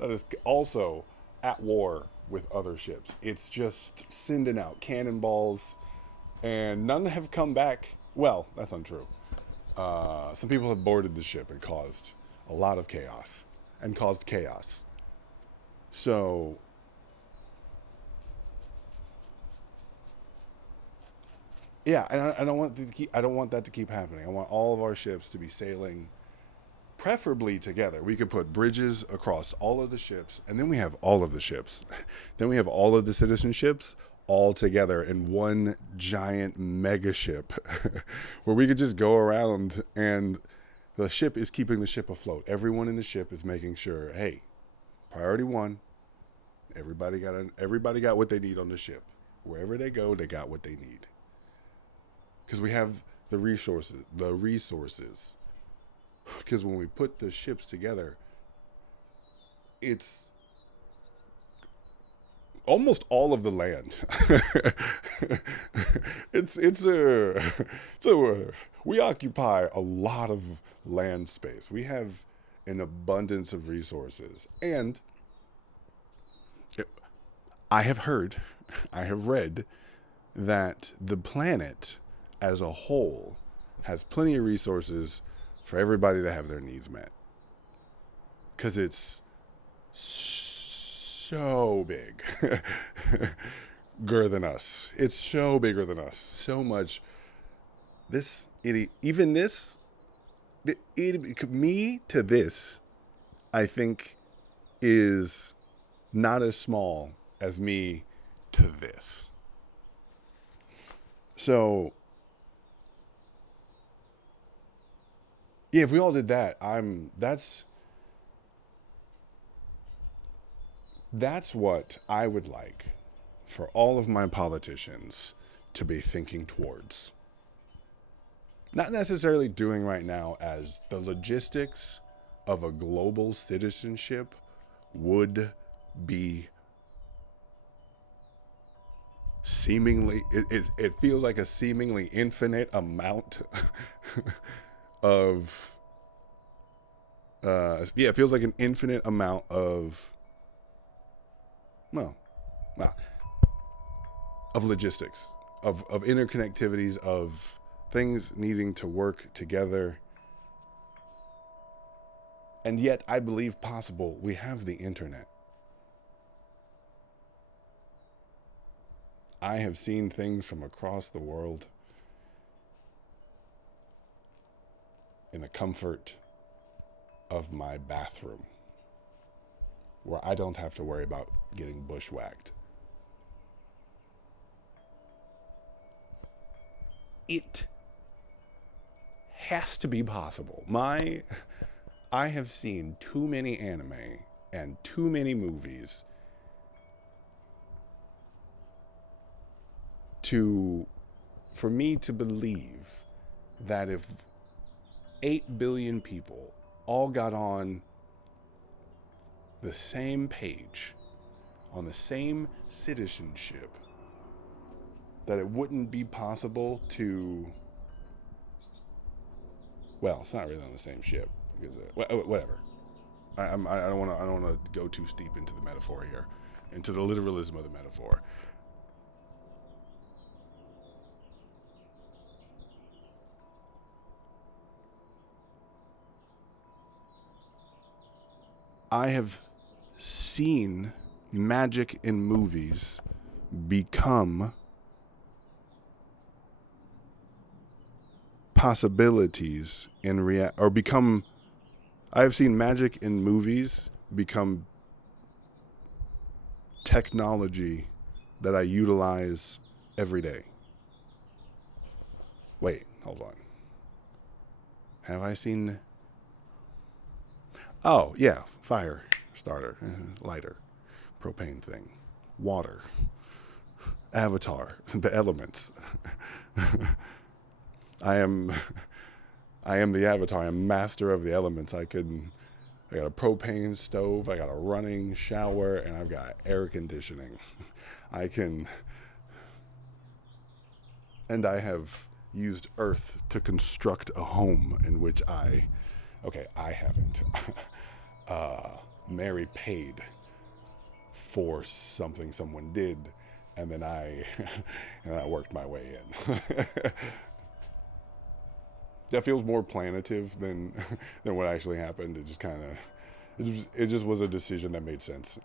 that is also at war with other ships. It's just sending out cannonballs, and none have come back. Well, that's untrue. Some people have boarded the ship and caused a lot of chaos and caused chaos. So yeah, and I don't want to keep. I don't want that to keep happening. I want all of our ships to be sailing, preferably together. We could put bridges across all of the ships, and then we have all of the ships. Then we have all of the citizenships all together in one giant mega ship, where we could just go around, and the ship is keeping the ship afloat. Everyone in the ship is making sure, hey, priority one, everybody got what they need on the ship. Wherever they go, they got what they need. Because we have the resources. Because when we put the ships together, it's almost all of the land. We occupy a lot of land space. We have an abundance of resources, and I have heard, I have read that the planet as a whole has plenty of resources for everybody to have their needs met. Because it's so big. Bigger than us. It's so bigger than us. So much. This idiot, even this, me to this, I think is not as small as me to this. So yeah, if we all did that, that's what I would like for all of my politicians to be thinking towards. Not necessarily doing right now, as the logistics of a global citizenship would be seemingly, it feels like a seemingly infinite amount of it feels like an infinite amount of of logistics, of interconnectivities, of things needing to work together. And yet I believe possible. We have the internet. I have seen things from across the world in the comfort of my bathroom, where I don't have to worry about getting bushwhacked. It has to be possible. I have seen too many anime and too many movies for me to believe that if 8 billion people all got on the same page, on the same citizenship, that it wouldn't be possible to, well, it's not really on the same ship, because whatever. I don't want to go too steep into the metaphor here, into the literalism of the metaphor. I have seen magic in movies become possibilities in I have seen magic in movies become technology that I utilize every day. Wait, hold on. Have I seen? Oh, yeah, fire starter, lighter, propane thing, water, Avatar, the elements. I am the Avatar. I'm master of the elements. I can I got a propane stove, I got a running shower, and I've got air conditioning. I can, and I have used earth to construct a home in which I haven't. Mary paid for something someone did, and then I, and I worked my way in. That feels more planative than than what actually happened. It just kind of it just was a decision that made sense,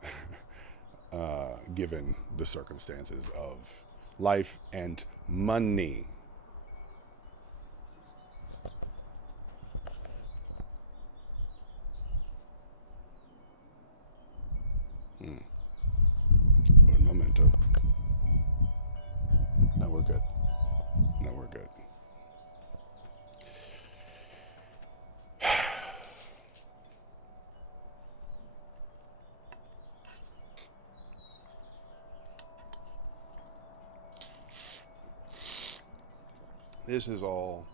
given the circumstances of life and money. Un momento. No, we're good. No, we're good. This is all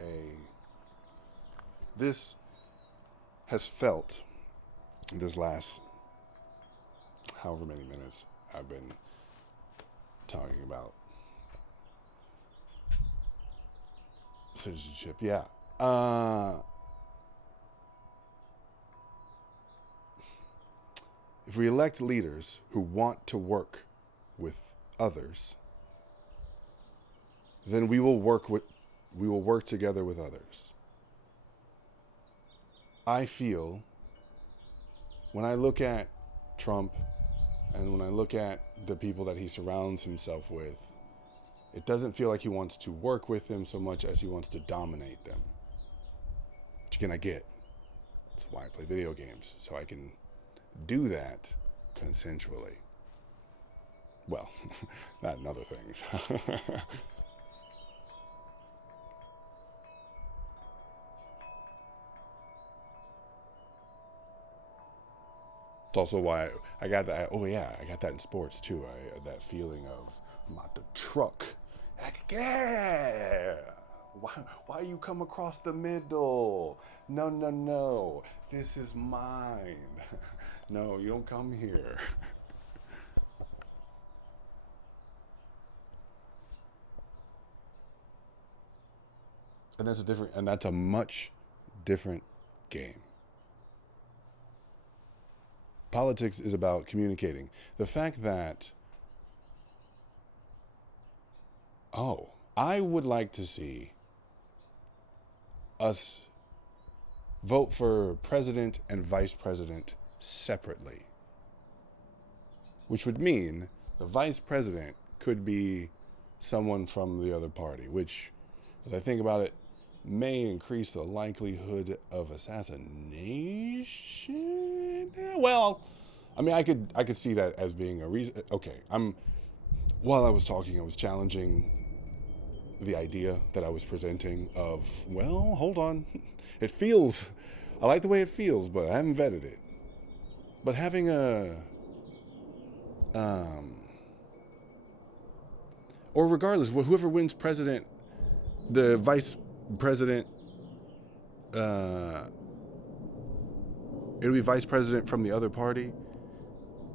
a. This has felt this last however many minutes I've been talking about citizenship. Yeah. If we elect leaders who want to work with others, then we will work together with others. I feel when I look at Trump and when I look at the people that he surrounds himself with, it doesn't feel like he wants to work with them so much as he wants to dominate them. Which again, I get. That's why I play video games, so I can do that consensually. Well, that and other things. It's also why I got that. Oh yeah, I got that in sports too. That feeling of I'm about to truck. Yeah. Why you come across the middle? No, no, no. This is mine. No, you don't come here. And that's a much different game. Politics is about communicating. The fact that, I would like to see us vote for president and vice president separately, which would mean the vice president could be someone from the other party, which, as I think about it, may increase the likelihood of assassination. Well, I mean, I could see that as being a reason. Okay, while I was talking, I was challenging the idea that I was presenting of, well, hold on, I like the way it feels, but I haven't vetted it. But having or regardless, whoever wins president, the vice president, it'll be vice president from the other party,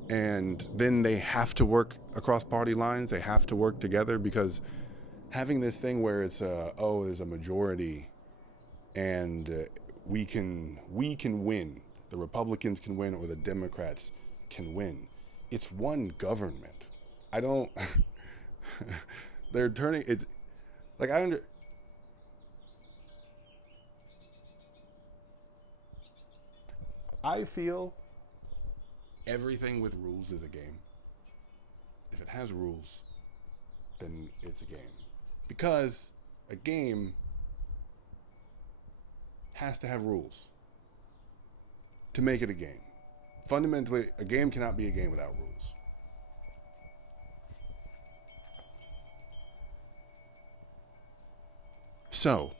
and then they have to work across party lines. They have to work together, because having this thing where it's there's a majority, and we can win. The Republicans can win, or the Democrats can win. It's one government. I don't. They're turning it like I feel everything with rules is a game. If it has rules, then it's a game. Because a game has to have rules to make it a game. Fundamentally, a game cannot be a game without rules. So,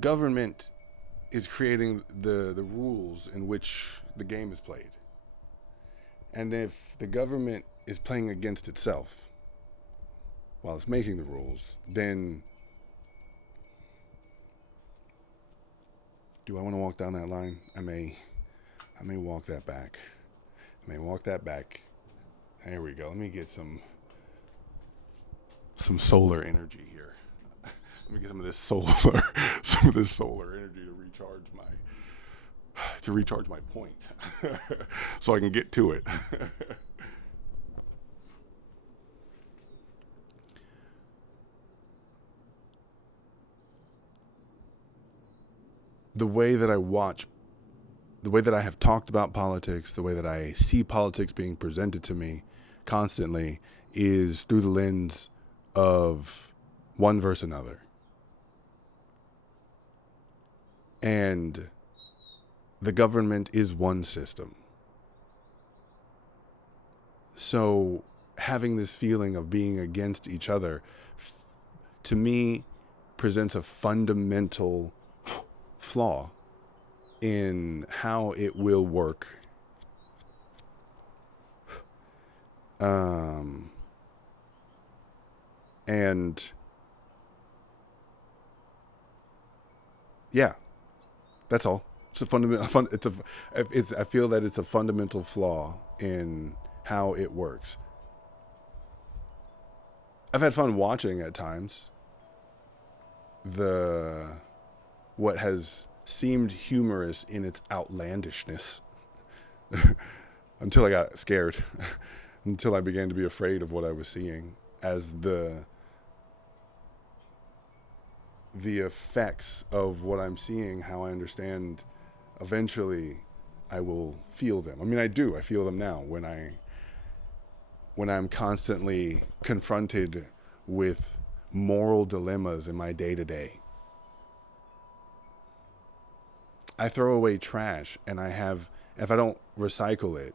government is creating the rules in which the game is played. And if the government is playing against itself while it's making the rules, then Do I want to walk down that line? I may walk that back. I may walk that back. There we go. Let me get some solar energy here. Let me get some of this solar energy to recharge my point, so I can get to it. The way that I watch, the way that I have talked about politics, the way that I see politics being presented to me constantly is through the lens of one versus another. And the government is one system. So having this feeling of being against each other, to me, presents a fundamental flaw in how it will work. And yeah, that's all. It's a fundamental. I feel that it's a fundamental flaw in how it works. I've had fun watching at times the what has seemed humorous in its outlandishness until I got scared, until I began to be afraid of what I was seeing as the effects of what I'm seeing, how I understand eventually I will feel them. I mean, I do. I feel them now when I'm constantly confronted with moral dilemmas in my day-to-day. I throw away trash and if I don't recycle it,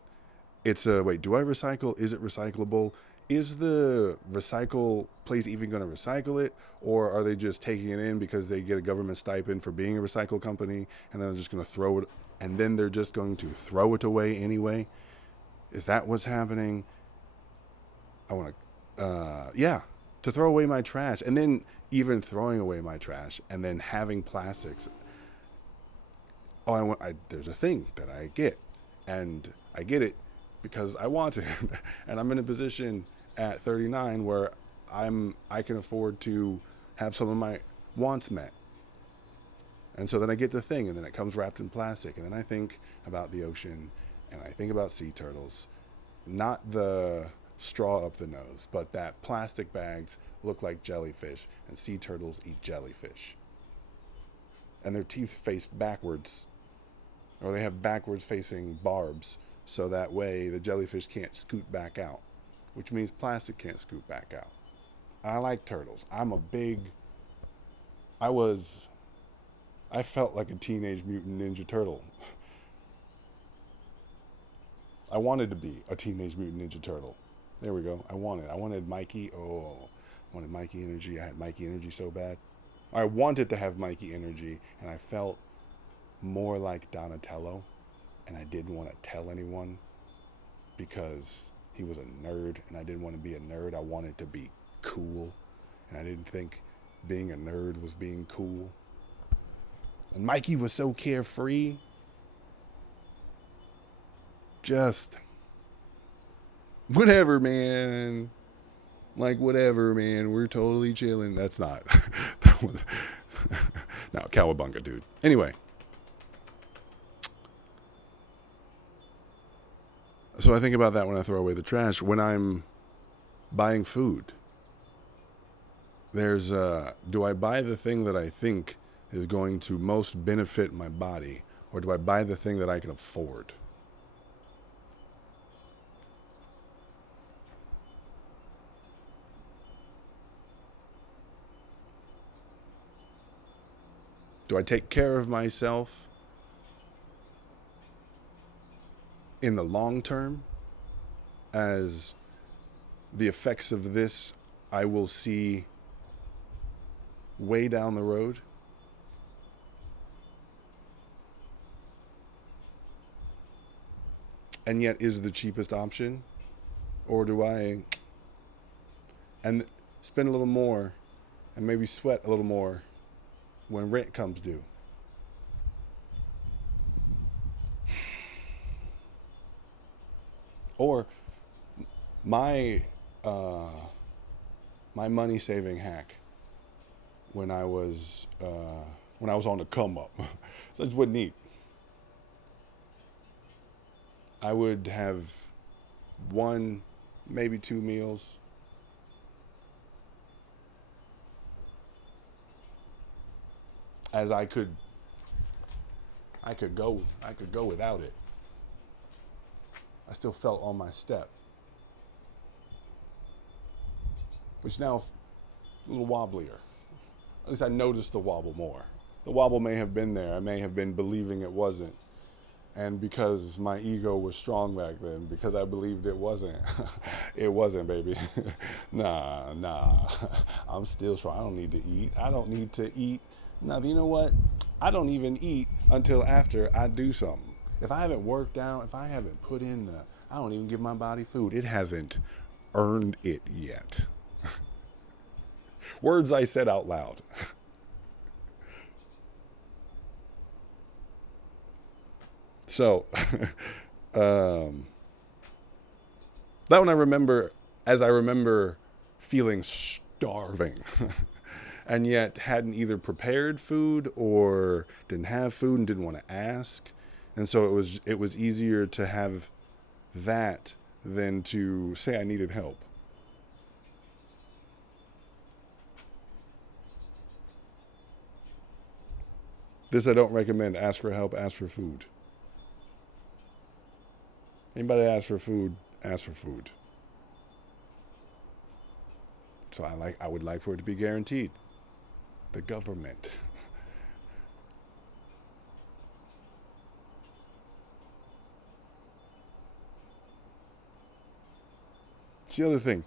wait, do I recycle? Is it recyclable? Is the recycle place even going to recycle it? Or are they just taking it in because they get a government stipend for being a recycle company and then they're just going to throw it, and then they're just going to throw it away anyway? Is that what's happening? I want to throw away my trash, and then even throwing away my trash and then having plastics. There's a thing that I get, and I get it because I want it, and I'm in a position at 39 where I can afford to have some of my wants met. And so then I get the thing, and then it comes wrapped in plastic, and then I think about the ocean, and I think about sea turtles, not the straw up the nose, but that plastic bags look like jellyfish, and sea turtles eat jellyfish, and their teeth face backwards, or they have backwards facing barbs, so that way the jellyfish can't scoot back out, which means plastic can't scoot back out. I like turtles. I felt like a Teenage Mutant Ninja Turtle. I wanted to be a Teenage Mutant Ninja Turtle. There we go. I wanted Mikey. I wanted Mikey energy. I had Mikey energy so bad. I wanted to have Mikey energy, and I felt more like Donatello, and I didn't want to tell anyone because he was a nerd, and I didn't want to be a nerd. I wanted to be cool, and I didn't think being a nerd was being cool. And Mikey was so carefree. Just whatever, man. Like, whatever, man. We're totally chilling. That's not. That was, no, cowabunga, dude. Anyway. So I think about that when I throw away the trash. When I'm buying food, do I buy the thing that I think is going to most benefit my body, or do I buy the thing that I can afford? Do I take care of myself in the long term, as the effects of this I will see way down the road? And yet is the cheapest option? Or do I spend a little more and maybe sweat a little more when rent comes due? Or my uh, my money saving hack when I was on the come up. So I just wouldn't eat. I would have one, maybe two meals, as I could go without it. I still felt on my step, which now a little wobblier. At least I noticed the wobble more. The wobble may have been there. I may have been believing it wasn't. And because my ego was strong back then, because I believed it wasn't, it wasn't, baby. Nah. I'm still strong. I don't need to eat. I don't need to eat. Now, you know what? I don't even eat until after I do something. If I haven't worked out, if I haven't put in I don't even give my body food. It hasn't earned it yet. Words I said out loud. So, um, that one I remember, as I remember feeling starving and yet hadn't either prepared food or didn't have food and didn't want to ask. And so it was easier to have that than to say I needed help. This I don't recommend. Ask for help, ask for food. Anybody ask for food, ask for food. So I would like for it to be guaranteed. The government. It's the other thing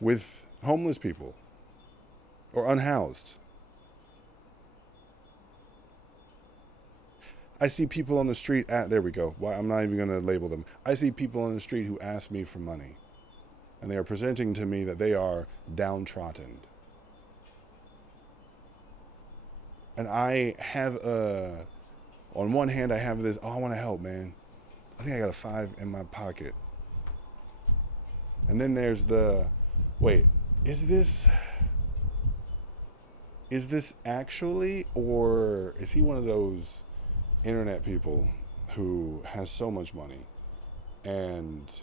with homeless people or unhoused. I see people on the street there we go. Why I'm not even going to label them. I see people on the street who ask me for money and they are presenting to me that they are downtrodden. And I have on one hand I have this, oh, I want to help, man. I think I got a 5 in my pocket. And then there's wait, is this actually, or is he one of those internet people who has so much money and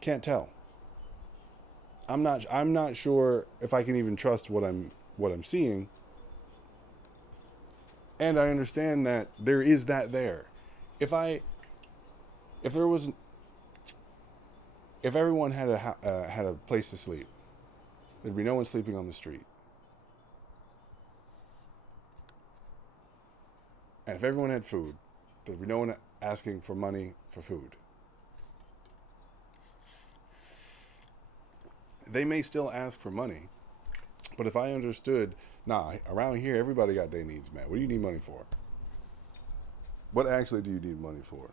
can't tell? I'm not sure if I can even trust what I'm seeing. And I understand that there is that there. If there was if everyone had a place to sleep, there'd be no one sleeping on the street. And if everyone had food, there'd be no one asking for money for food. They may still ask for money, but if I understood, nah, around here everybody got their needs met. What do you need money for? What actually do you need money for?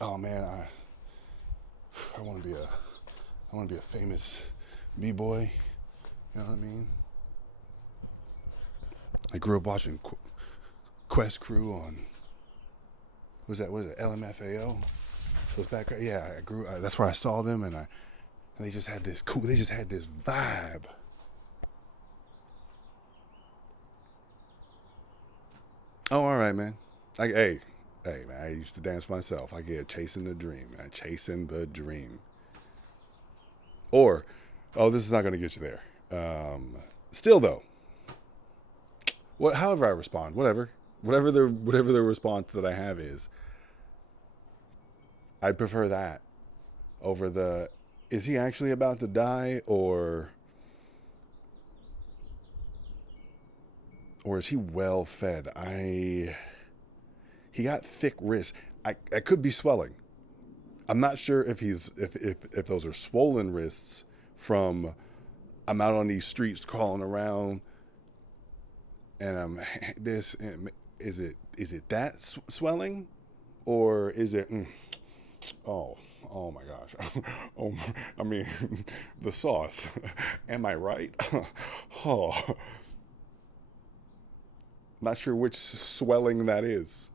Oh man, I want to be a famous b-boy. You know what I mean? I grew up watching Quest Crew on was it LMFAO? So it's back. Yeah, I grew. That's where I saw them, and they just had this cool. They just had this vibe. Oh, all right, man. Hey, man. I used to dance myself. I get chasing the dream, man. Chasing the dream. Or, oh, this is not going to get you there. Still though, however I respond, whatever the response that I have is, I prefer that over is he actually about to die, or is he well fed? He got thick wrists. I could be swelling. I'm not sure if those are swollen wrists from I'm out on these streets crawling around and I'm this. Is it that swelling, or is it? Oh my gosh. Oh, I mean, the sauce. Am I right? Oh, not sure which swelling that is.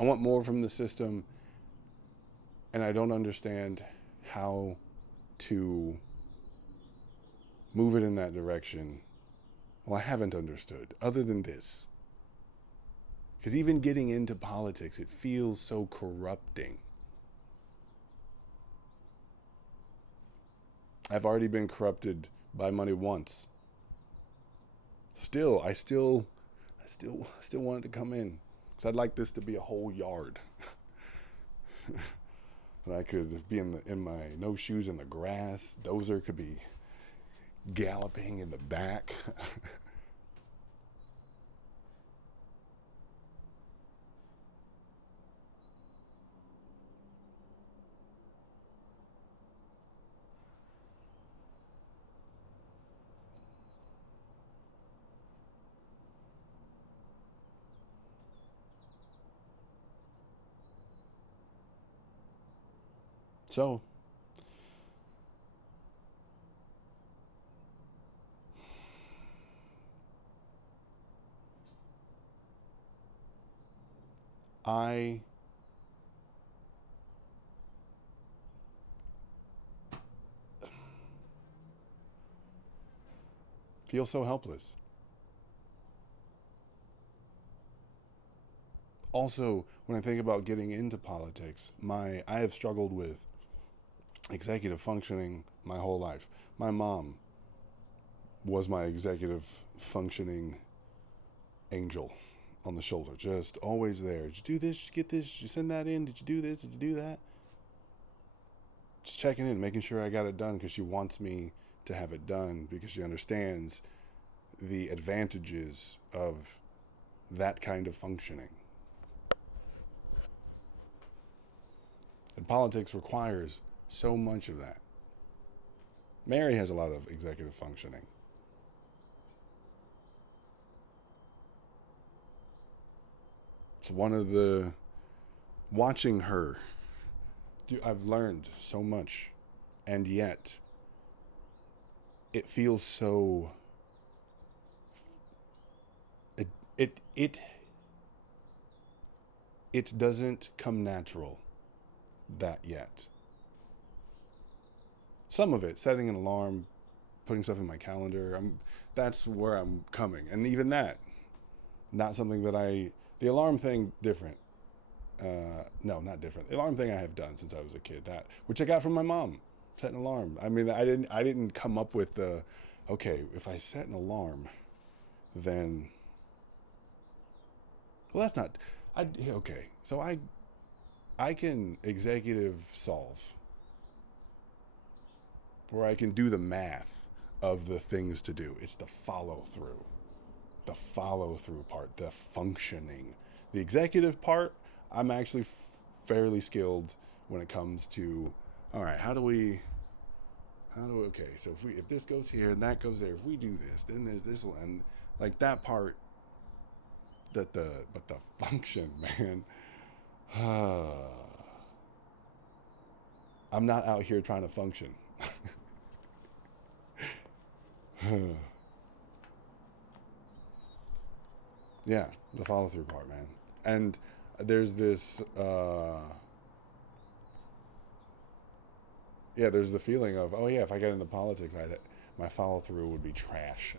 I want more from the system, and I don't understand how to move it in that direction. Well, I haven't understood, other than this. Because even getting into politics, it feels so corrupting. I've already been corrupted by money once. I still want it to come in. Because I'd like this to be a whole yard. And I could be in my no shoes in the grass. Dozer could be galloping in the back. So, I feel so helpless. Also, when I think about getting into politics, I have struggled with executive functioning my whole life. My mom was my executive functioning angel on the shoulder, just always there. Did you do this? Did you get this? Did you send that in? Did you do this? Did you do that? Just checking in, making sure I got it done because she wants me to have it done because she understands the advantages of that kind of functioning. And politics requires so much of that. Mary has a lot of executive functioning. It's one of the watching her. I've learned so much, and yet it feels so. It it it it doesn't come natural that yet. Some of it, setting an alarm, putting stuff in my calendar, that's where I'm coming. And even that, not something that the alarm thing, different. No, not different. The alarm thing I have done since I was a kid, that which I got from my mom. Set an alarm. I mean, I didn't come up with the, okay, if I set an alarm, then, well, that's not, okay. So I can executive solve, where I can do the math of the things to do. It's the follow through part, the functioning. The executive part, I'm actually fairly skilled when it comes to, all right, okay, so if this goes here and that goes there, if we do this, then there's this one, and like that part, but the function, man. I'm not out here trying to function. Yeah, the follow through part, man. And there's this, yeah, there's the feeling of, oh yeah, if I get into politics, my follow through would be trash.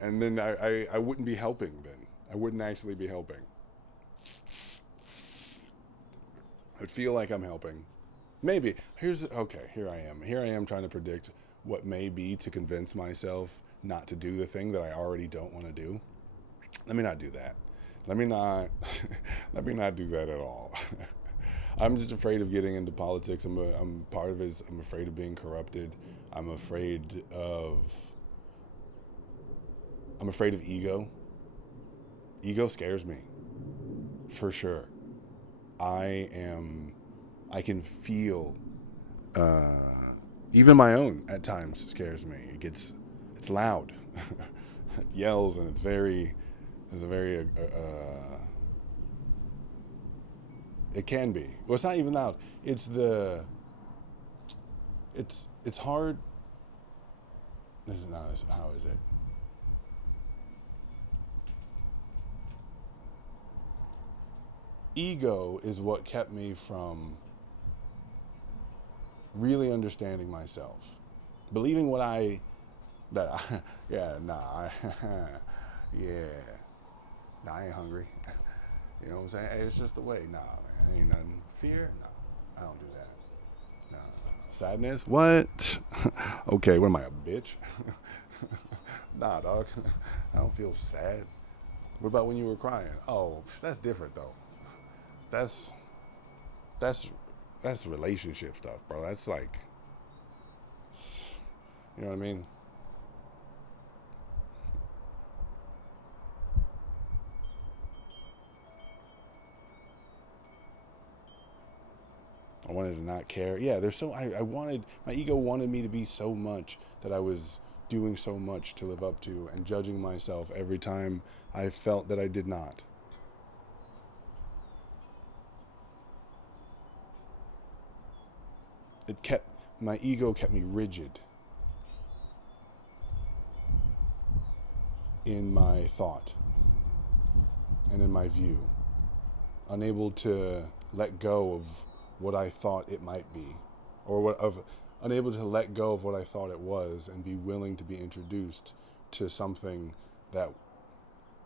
And then I wouldn't be helping then. I wouldn't actually be helping. I'd feel like I'm helping. Maybe. Here I am. Here I am trying to predict what may be to convince myself not to do the thing that I already don't want to do. Let me not do that. Let me not let me not do that at all. I'm just afraid of getting into politics. I'm part of it. I'm afraid of being corrupted. I'm afraid of I'm afraid of ego. Ego scares me, for sure. I can feel, uh, even my own at times scares me. It's loud, it yells, and it's a very, it can be. Well, it's not even loud. It's hard. No, how is it? ego is what kept me from really understanding myself, believing what I that I, yeah nah I, yeah nah, I ain't hungry. You know what I'm saying? Hey, it's just the way. Nah, man, ain't nothing. Fear? Nah, I don't do that. Nah, nah. Sadness? What? Okay, what am I, a bitch? Nah, dog. I don't feel sad. What about when you were crying? Oh, that's different though. That's that's that's relationship stuff, bro. That's like, you know what I mean? I wanted to not care. Yeah, there's so I wanted my ego wanted me to be so much that I was doing so much to live up to and judging myself every time I felt that I did not. It kept my ego kept me rigid in my thought and in my view, unable to let go of what I thought it might be, or what of unable to let go of what I thought it was and be willing to be introduced to something that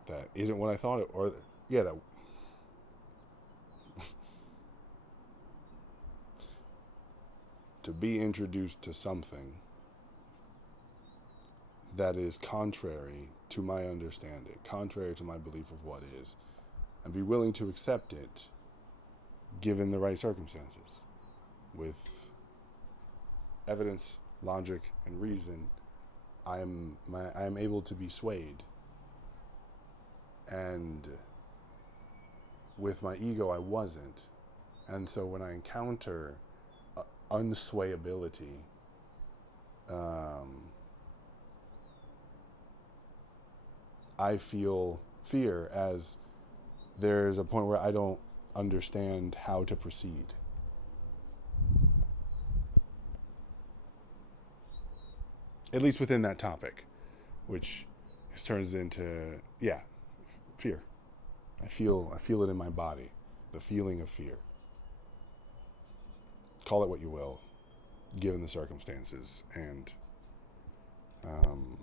that isn't what I thought it or yeah that to be introduced to something that is contrary to my understanding, contrary to my belief of what is, and be willing to accept it given the right circumstances with evidence, logic, and reason. I am able to be swayed, and with my ego I wasn't. And so when I encounter unswayability, um, I feel fear, as there's a point where I don't understand how to proceed. At least within that topic, which turns into, yeah, fear. I feel it in my body, the feeling of fear. Call it what you will, given the circumstances, and um,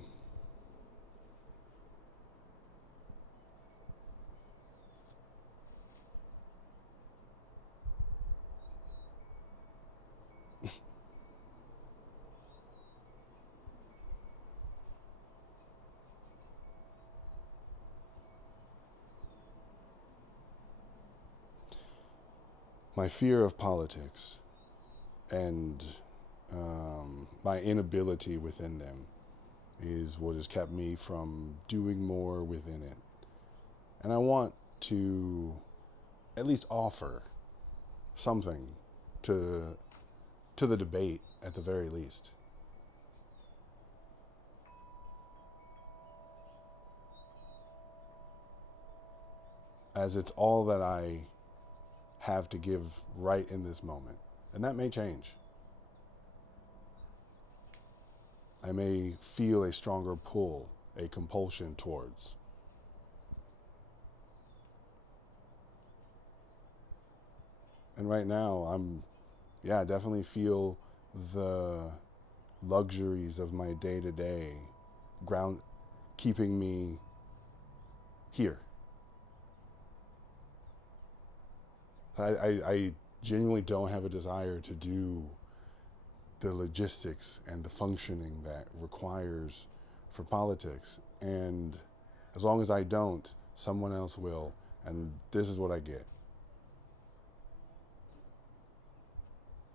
my fear of politics and my inability within them is what has kept me from doing more within it. And I want to at least offer something to the debate at the very least. As it's all that I have to give right in this moment. And that may change. I may feel a stronger pull, a compulsion towards. And right now, I definitely feel the luxuries of my day to day ground, keeping me here. I genuinely don't have a desire to do the logistics and the functioning that requires for politics. And as long as I don't, someone else will. And this is what I get.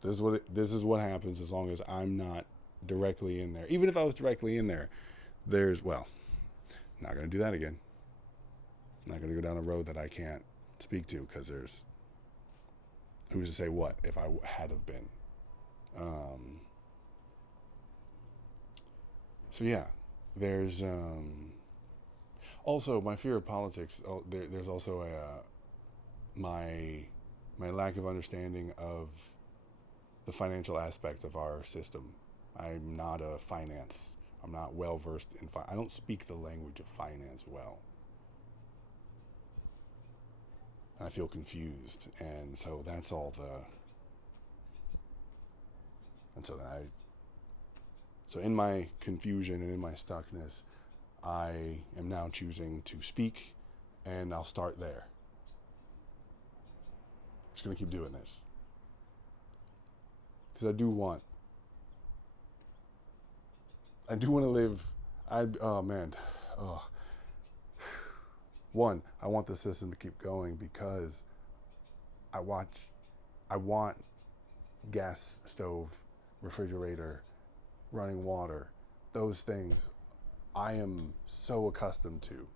This is what happens as long as I'm not directly in there. Even if I was directly in there, not going to do that again. Not going to go down a road that I can't speak to, because there's who's to say what if I had have been. Um, so yeah, there's also my fear of politics. There's also my lack of understanding of the financial aspect of our system. I'm not a finance. I'm not well versed in. I don't speak the language of finance well. and I feel confused. And so that's all and so so in my confusion and in my stuckness, I am now choosing to speak, and I'll start there. Just gonna keep doing this because I do want to live. Oh man, oh. One, I want the system to keep going because I watch, I want gas stove, refrigerator, running water, those things I am so accustomed to.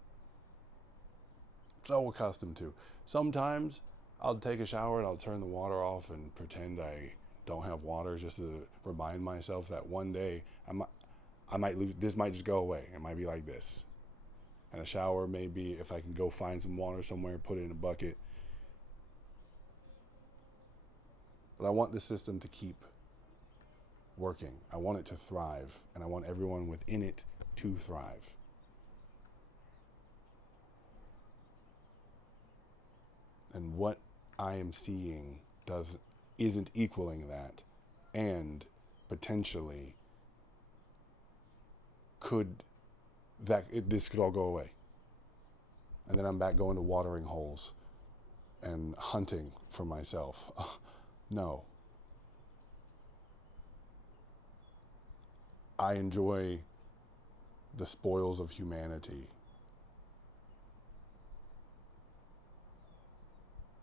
So accustomed to. Sometimes I'll take a shower and I'll turn the water off and pretend I don't have water just to remind myself that one day I might lose. This might just go away. It might be like this. And a shower, maybe if I can go find some water somewhere, put it in a bucket. But I want the system to keep working. I want it to thrive, and I want everyone within it to thrive. And what I am seeing isn't equaling that, and potentially this could all go away. And then I'm back going to watering holes and hunting for myself. No. I enjoy the spoils of humanity.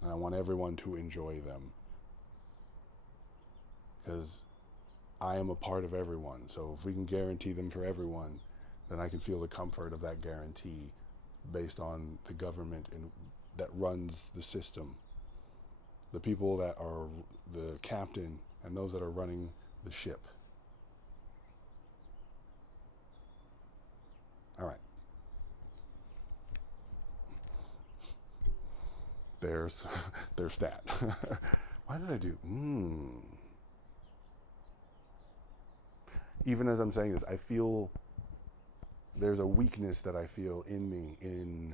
And I want everyone to enjoy them. Because I am a part of everyone. So if we can guarantee them for everyone, then I can feel the comfort of that guarantee based on the government that runs the system. The people that are the captain and those that are running the ship. All right. There's that. Why did I do? Even as I'm saying this, I feel there's a weakness that I feel in me in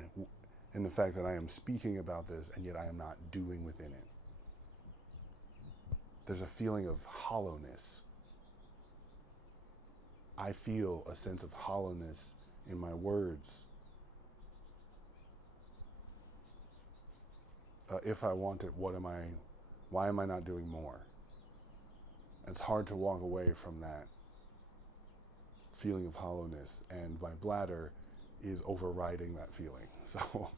the fact that I am speaking about this and yet I am not doing within it. There's a feeling of hollowness. I feel a sense of hollowness in my words. If I want it, why am I not doing more? It's hard to walk away from that feeling of hollowness, and my bladder is overriding that feeling. So